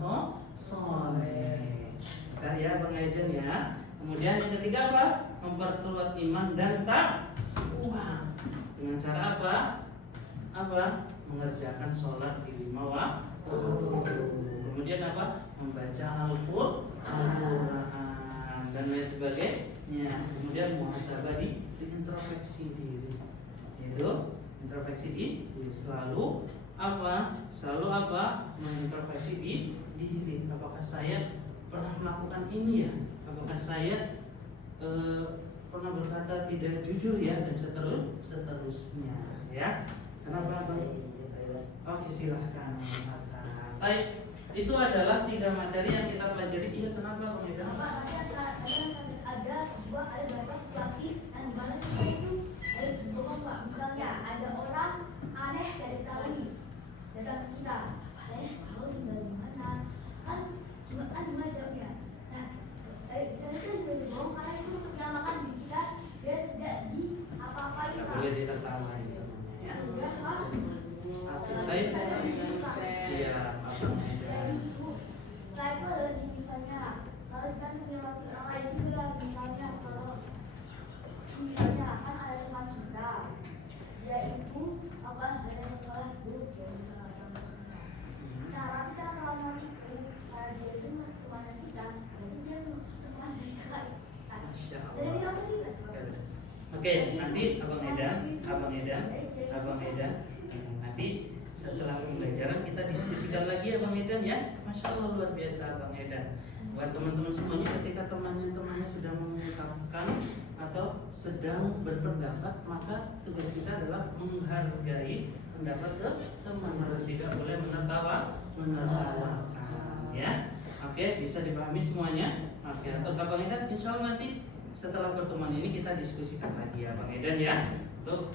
soleh. Bentar ya Bang Aiden ya. Kemudian yang ketiga apa? Memperkuat iman dan takwa. Dengan cara apa? Mengerjakan sholat di 5 waktu. Kemudian apa? Membaca Al-Quran dan lain sebagainya. Kemudian muhasabah di introspeksi diri. Itu introspeksi diri. Selalu mengintrospeksi diri. Apakah saya pernah melakukan ini ya? Apakah saya pernah berkata tidak jujur ya, dan seterusnya ya. Kenapa Bang? Oke, silahkan. Baik, itu adalah 3 materi yang kita pelajari. Iya, kenapa Bang Ida? Ada beberapa situasi yang dimana kita itu harus berbohong Pak. Misalnya ada orang aneh dari kali datang ke kita, kalau tinggal di mana? Kan gimana jawabnya? Nah, saya kan berbohong karena itu untuk menyelamatkan diri kita biar tidak di apa-apain Pak. Boleh ditertawain ya. Udah Pak. Baik. Iya, Saya itu adalah misalnya kalau kita menyelamatkan orang lain juga, misalnya kan ada teman kita, dia itu ada sekolah buruk ya, misalnya cara kita kalau mau itu cara Oke, nanti Abang Edan, nanti setelah pembelajaran kita diskusikan lagi Abang Edan ya. Masya Allah luar biasa Abang Edan. Buat teman-teman semuanya, ketika temannya sedang mengungkapkan atau sedang berpendapat, maka tugas kita adalah menghargai pendapat teman, tidak boleh menertawakan ya. Oke, bisa dipahami semuanya. Oke, untuk Abang Edan, insya Allah nanti setelah pertemuan ini kita diskusikan lagi ya Bang Edan ya, untuk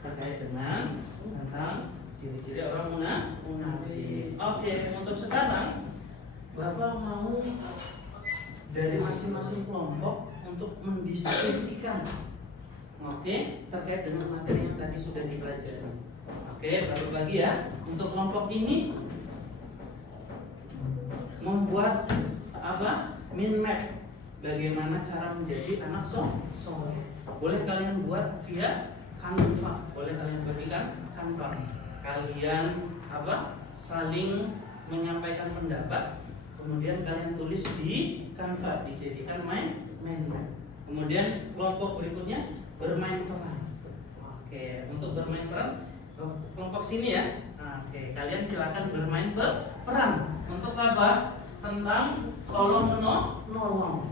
terkait dengan tentang ciri-ciri orang munafik. Oke, untuk sekarang Bapak mau dari masing-masing kelompok untuk mendiskusikan, oke, terkait dengan materi yang tadi sudah dipelajari. Oke, baru lagi ya, untuk kelompok ini membuat apa? Mind map. Bagaimana cara menjadi anak soleh. Boleh kalian buat via Canva. Boleh kalian buat Canva. Kalian apa? Saling menyampaikan pendapat. Kemudian kalian tulis di Canva, dijadikan mind map. Kemudian kelompok berikutnya bermain peran. Oke, untuk bermain peran kelompok sini ya. Oke, kalian silakan bermain peran. Untuk apa? Tentang tolong menolong.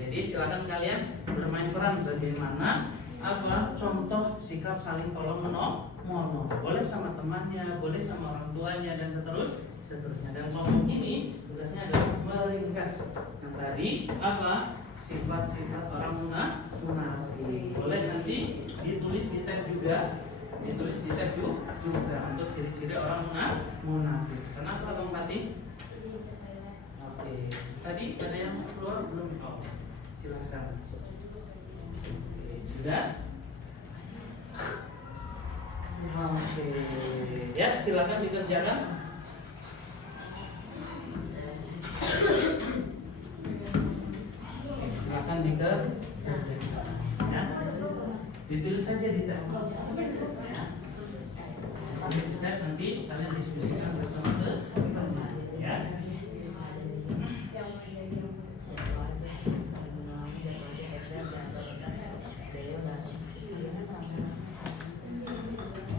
Jadi silakan kalian bermain peran bagaimana apa contoh sikap saling tolong menolong. Boleh sama temannya, boleh sama orang tuanya dan seterusnya. Dan kelompok ini tugasnya adalah meringkas. Nah tadi apa sifat-sifat orang munafik. Boleh nanti ditulis di tab juga, untuk ciri-ciri orang munafik. Kenapa Bang Fatih? Oke, tadi ada yang keluar belum? Oh, silakan. Oke, sudah? Oke, ya silakan dikerjakan. Silakan dikerjakan. Ya, ditulis saja di tab. Ya, nanti kalian diskusikan bersama teman. Ya.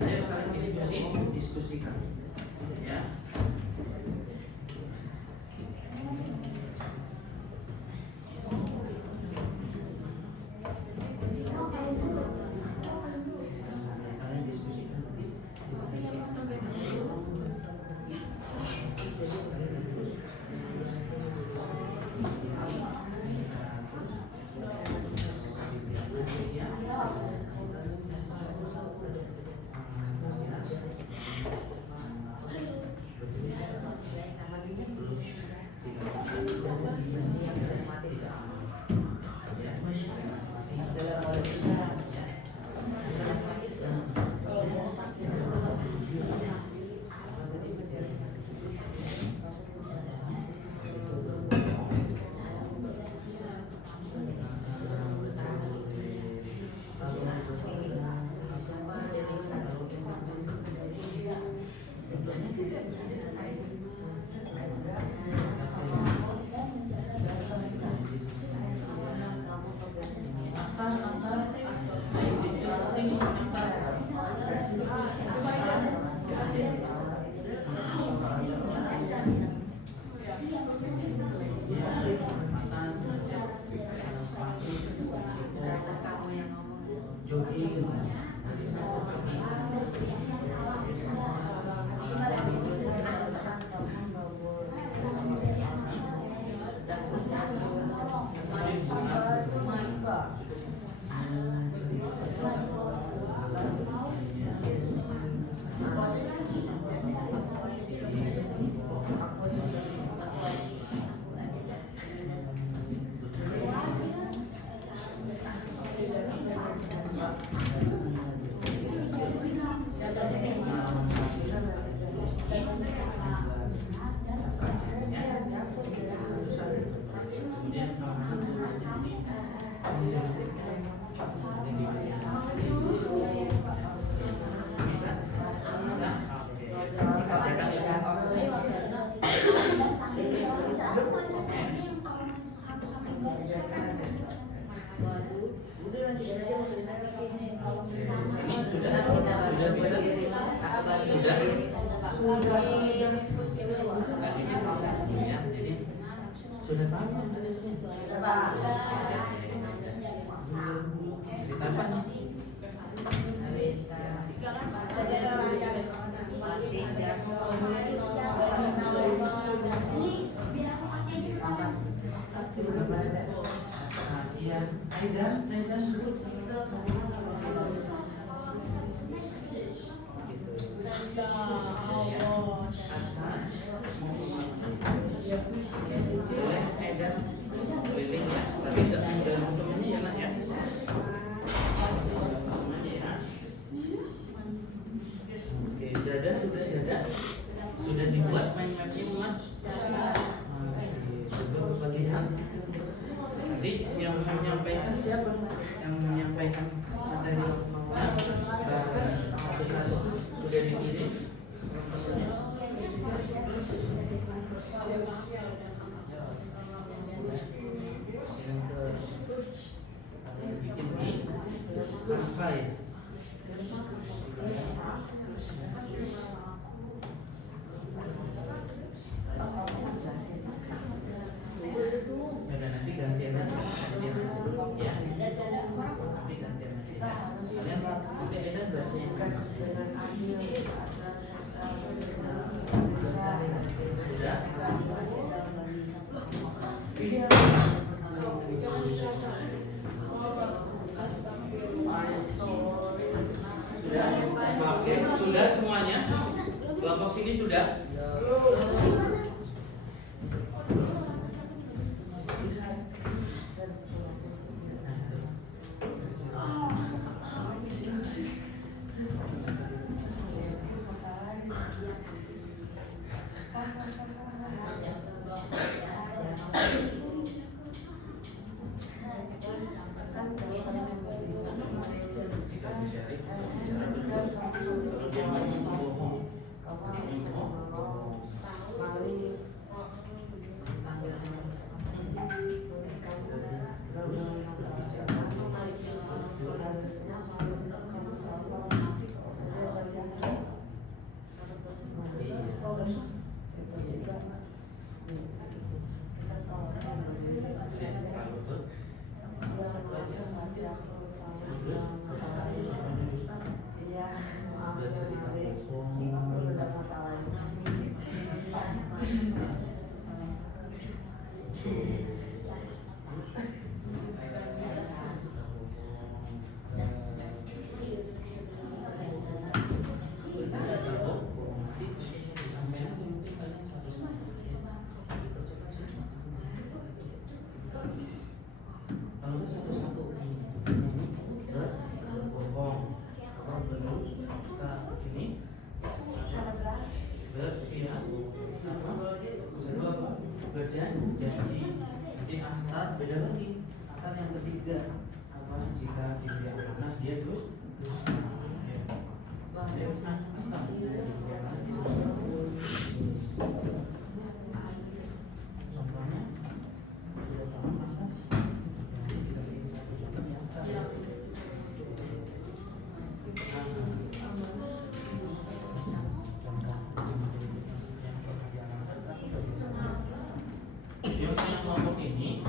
Ayo saling diskusikan. Ya. Kalian diskusikan nanti. Ini sudah bisa? Ya, jadi sudah paham ya tulisnya? Cerita apa nih? Iya, Aidan. Sudah dibuat mind mapnya Muhammad? Sebelum latihan nanti yang menyampaikan siapa? Yang menyampaikan materi satu-satu sudah dikirim. Yang bikin di Canva ya. Nanti gantian aja ya. Nanti gantian aja. Kalian pakai Edan bahasanya sudah. Iya. Sudah. Oke, sudah semuanya. Kelompok sini sudah. Janji di akad beda lagi. Akad yang ketiga apa jika dia anak dia terus contohnya sudah paham akad. Yang kelompok ini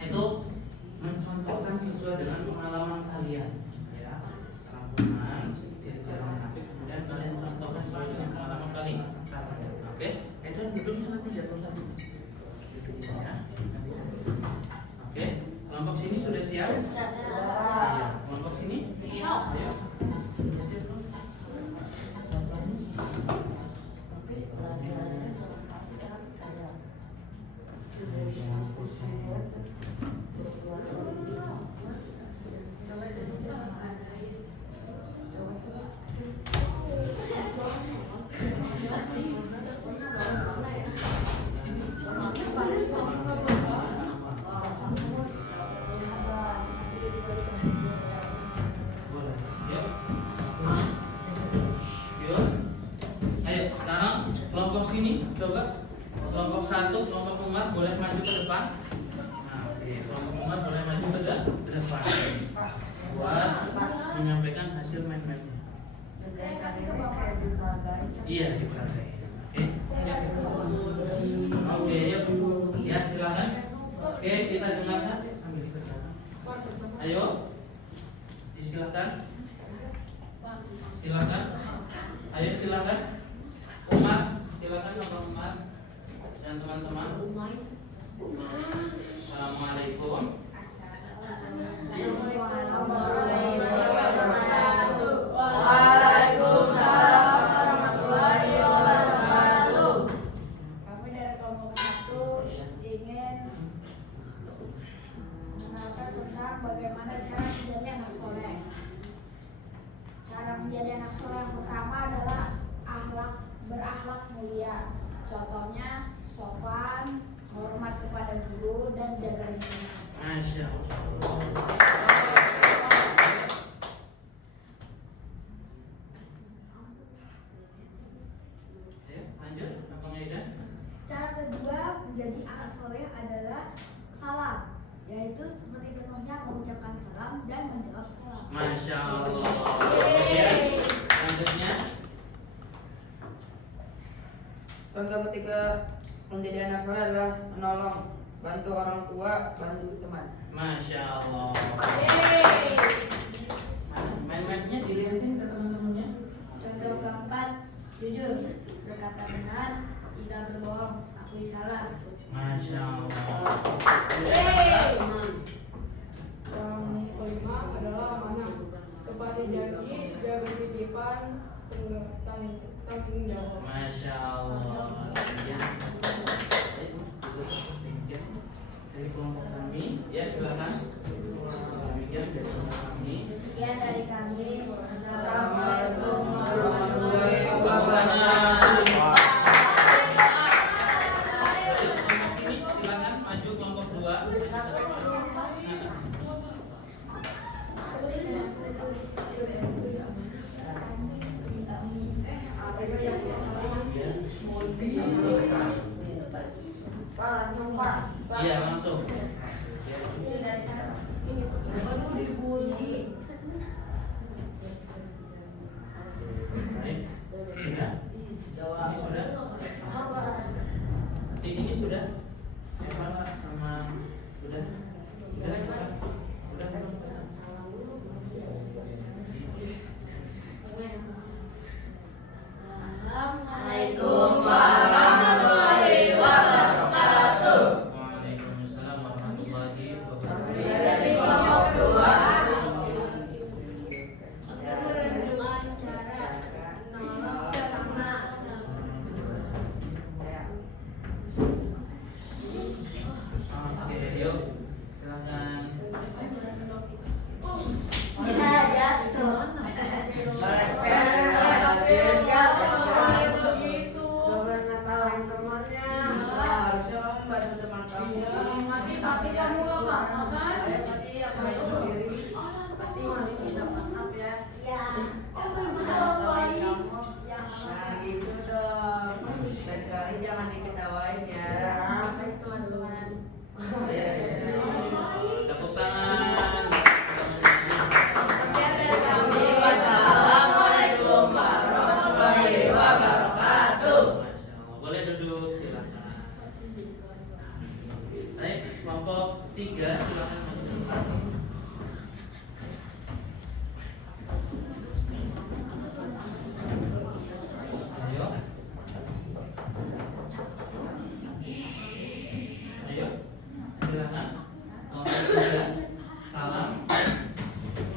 itu mencontohkan sesuai dengan pengalaman kalian, ya, rangkuman, ciri-ciri munafik, kemudian kalian contohkan sesuai dengan pengalaman kalian. Oke, itu duduknya nanti jatuh lagi. Duduknya. Oke, kelompok sini sudah siap? Ya, kelompok sini? Ayo. Kelompok sini, coba kelompok 1, kelompok Umar boleh maju ke depan. Nah, oke, kelompok Umar boleh maju ke depan. Saya kasih ke Bapak. Iya, diperagain. Oke. Saya kasih ke Bapak. Oke, yuk. Ya, silakan. Oke, kita dengarkan sambil dikerjakan. Ayo. Silakan. Silakan. Ayo silakan. Umar, silakan Bapak Umar dan teman-teman. Assalamualaikum. Waalaikumsalam warahmatullahi wabarakatuh. Kami dari kelompok 1 ingin mengenalkan tentang bagaimana cara menjadi anak soleh. Cara menjadi anak soleh yang pertama adalah berakhlak mulia. Contohnya sopan, hormat kepada guru dan jaga lingkungan. Masya Allah. Ayo, lanjut, Abang Aidan. Cara kedua menjadi anak soleh adalah salam, yaitu seperti contohnya mengucapkan salam dan menjawab salam. Masya Allah. Ya, selanjutnya. Contoh ketiga menjadi anak soleh adalah menolong, bantu orang tua, bantu teman. Masya Allah. Main-mainnya dilihatin ke teman-temannya. Contoh keempat, jujur, berkata benar, tidak berbohong, akui salah. Masya Allah. Yang kelima adalah amanah, tepati janji, jaga titipan, tanggung jawab. Masya Allah. Ya. Dari kelompok kami, ya silakan. Demikian dari kelompok kami. Sekian dari kami. Assalamualaikum warahmatullahi wabarakatuh. Silakan maju kelompok 2. Iya, langsung. Aduh dibunyi. Baik. Sudah? Ini sudah? Ini sudah? Sama sudah? Sudah? Assalamualaikum warahmatullahi wabarakatuh. Waalaikumsalam warahmatullahi wabarakatuh. Dari kelompok 2. Oke, yuk. Silakan. Tapi kamu gak apa-apa kan? Nah gitu dong. Sekali jangan diketawain ya. Tepuk tangan. Wassalamualaikum warahmatullahi wabarakatuh. Masya Allah. Boleh duduk, silakan. Baik, kelompok 3 silakan maju. Ayo. Ayo. Silakan. Kelompok 3. Salam.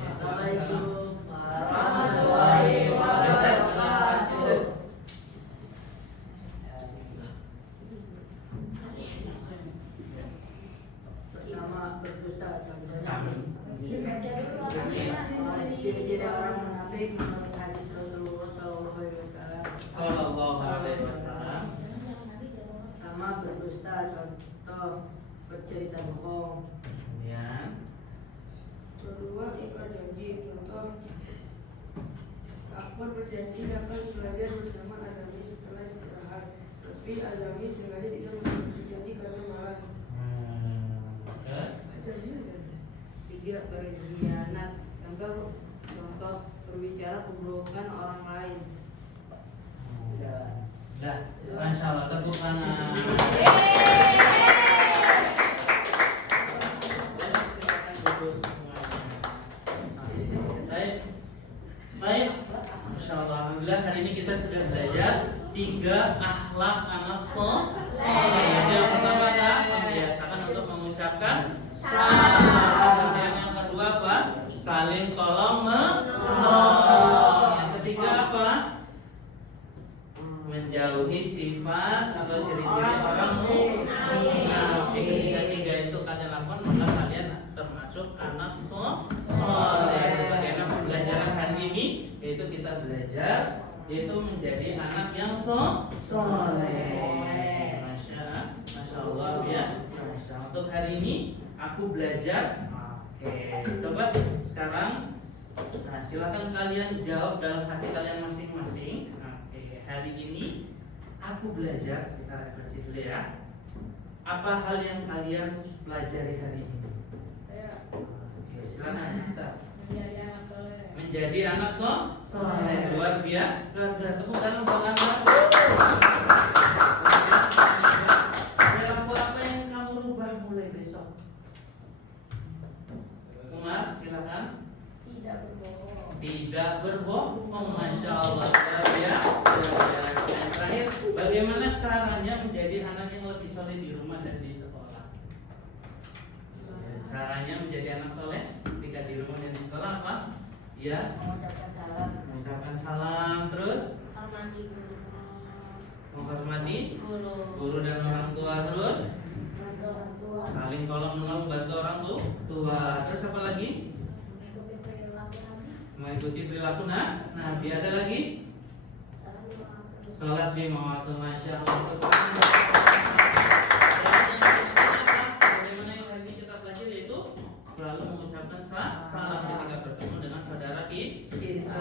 Assalamualaikum warahmatullahi wabarakatuh. Pertama berdusta atau ciri-ciri orang munafik menurut hadis Rasulullah SAW. Sallallahu alaihi wasallam. Pertama berdusta, contoh bercerita bohong. Kemudian Kedua, ingkar janji. Contoh, Akbar berjanji akan belajar bersama Azami setelah istirahat. Tapi Azami sengaja tidak berjanji karena malas. terus 3 berkhianat. Contoh Contoh berbicara keburukan orang lain. Dah, Masya Allah, tepuk tangan. Baik, Masya Allah, alhamdulillah hari ini kita sudah belajar 3 akhlak anak soleh. Yang pertama adalah membiasakan untuk mengucapkan salam. Kemudian yang kedua apa? Saling tolong menolong. Yang ketiga apa? Menjauhi sifat atau ciri-ciri orang munafik. Ketika 3 itu kalian lakukan, maka kalian termasuk anak soleh. Sebagai anak pembelajaran hari ini, yaitu kita belajar yaitu menjadi anak yang soleh. Masya Allah ya. Untuk hari ini aku belajar. Oke, coba sekarang. Nah, silakan kalian jawab dalam hati kalian masing-masing. Hari ini aku belajar, kita refleksi dulu ya. Apa hal yang kalian pelajari hari ini? Oke, silakan kita. Menjadi anak soleh. Luar biasa. Tepuk tangan untuk Anda. Perilaku apa yang kamu rubah mulai besok? Umar, silakan. Tidak berbohong. Masya Allah. Yang terakhir, bagaimana caranya menjadi anak yang lebih soleh di rumah dan di sekolah? Caranya menjadi anak soleh ketika di rumah dan di sekolah apa? Ya, mengucapkan salam, terus menghormati guru dan orang tua, terus saling tolong menolong, bantu orang tua, terus apa lagi? Mengikuti perilaku Nabi. Ada lagi? Sholat lima waktu. Masya Allah. Bagaimana yang hari ini kita pelajari yaitu selalu mengucapkan salam ketika bertemu dengan saudara kita.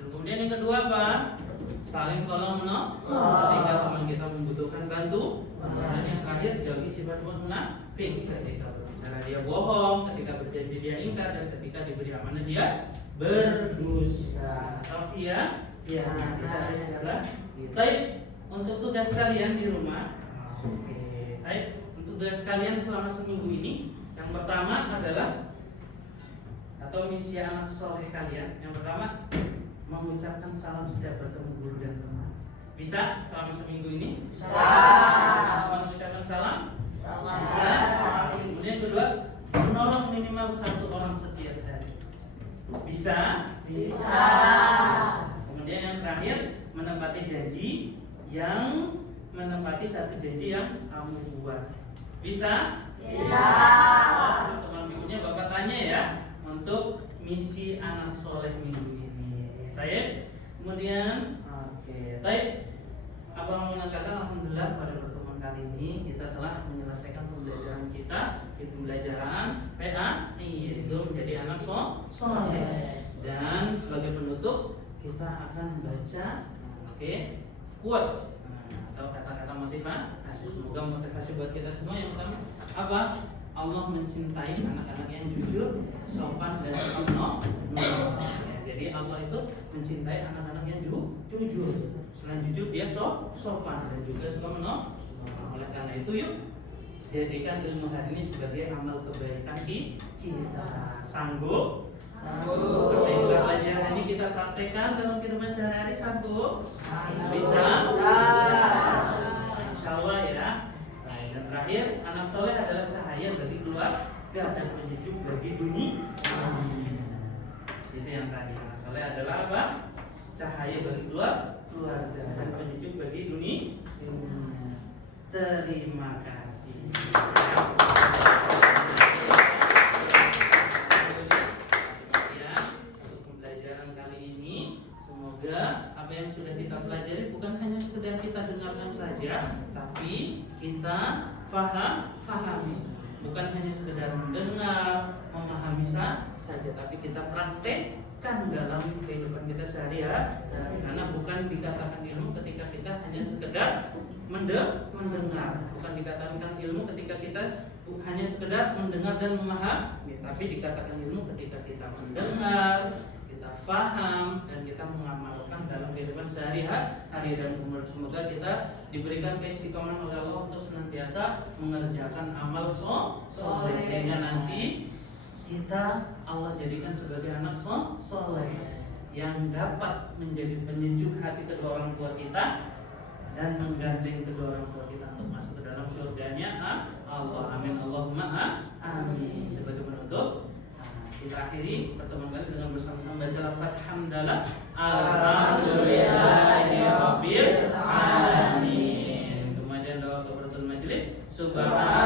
Kemudian yang kedua apa? Saling tolong menolong ketika teman kita membutuhkan bantu. Dan yang terakhir, jauhi sifat-sifat munafik. Ketika berbicara dia bohong, ketika berjanji dia ingkar, dan ketika diberi amanah dia berdusta. Tapi ya, kita harus jalan. Baik, untuk tugas kalian di rumah. Oke, baik. Untuk tugas kalian selama seminggu ini, yang pertama adalah atau misi anak soleh kalian. Yang pertama, mengucapkan salam setiap bertemu guru dan teman. Bisa selama seminggu ini? Bisa. Mengucapkan salam? Bisa. Kemudian kedua, menolong minimal 1 orang setiap hari. Bisa? Bisa. Kemudian yang terakhir, menepati janji yang satu janji yang kamu buat. Bisa? Bisa. Teman minggunya Bapak tanya ya untuk misi anak soleh minggu ini. Baik. Kemudian, oke. Baik. Abang mengatakan alhamdulillah pada pertemuan kali ini kita telah menyelesaikan pembelajaran kita di pembelajaran PA yaitu menjadi anak soleh. Dan sebagai penutup kita akan membaca quote atau kata-kata motivasi. Semoga motivasi buat kita semua. Yang pertama apa? Allah mencintai anak-anak yang jujur, sopan dan menolong. Jadi Allah itu mencintai anak-anak yang jujur. Selain jujur dia sopan dan juga suka menolong. Oleh karena itu yuk jadikan ilmu hari ini sebagai amal kebaikan kita. Sanggup? Apa yang kita pelajari ini kita praktekkan dalam kehidupan sehari-hari. Sanggup? Bisa? Insya Allah ya. Baik, dan terakhir, anak soleh adalah cahaya bagi keluarga dan penyejuk bagi dunia. Itu yang tadi. Anak soleh adalah apa? Cahaya bagi keluarga dan penyejuk bagi dunia. Terima kasih. Apa yang sudah kita pelajari bukan hanya sekedar kita dengarkan saja, tapi kita fahami. Bukan hanya sekedar mendengar, memahami saja, tapi kita praktekkan dalam kehidupan kita sehari-hari. Karena bukan dikatakan ilmu ketika kita hanya sekedar mendengar, bukan dikatakan ilmu ketika kita hanya sekedar mendengar dan memahami, tapi dikatakan ilmu ketika kita mendengar, kita faham, dan kita mengamalkan dalam kehidupan sehari-hari. Dan semoga kita diberikan keistiqomahan oleh Allah untuk senantiasa mengerjakan amal soleh, sehingga nanti kita Allah jadikan sebagai anak soleh yang dapat menjadi penyejuk hati kedua orang tua kita dan menggandeng kedua orang tua kita untuk masuk ke dalam surganya Allah. Amin Allahumma amin. Sebagai penutup, kita akhiri pertemuan kali dengan bersama-sama baca lafaz hamdalah alhamdulillahirabbil alamin. Kemudian doa kafaratul majelis subhanallah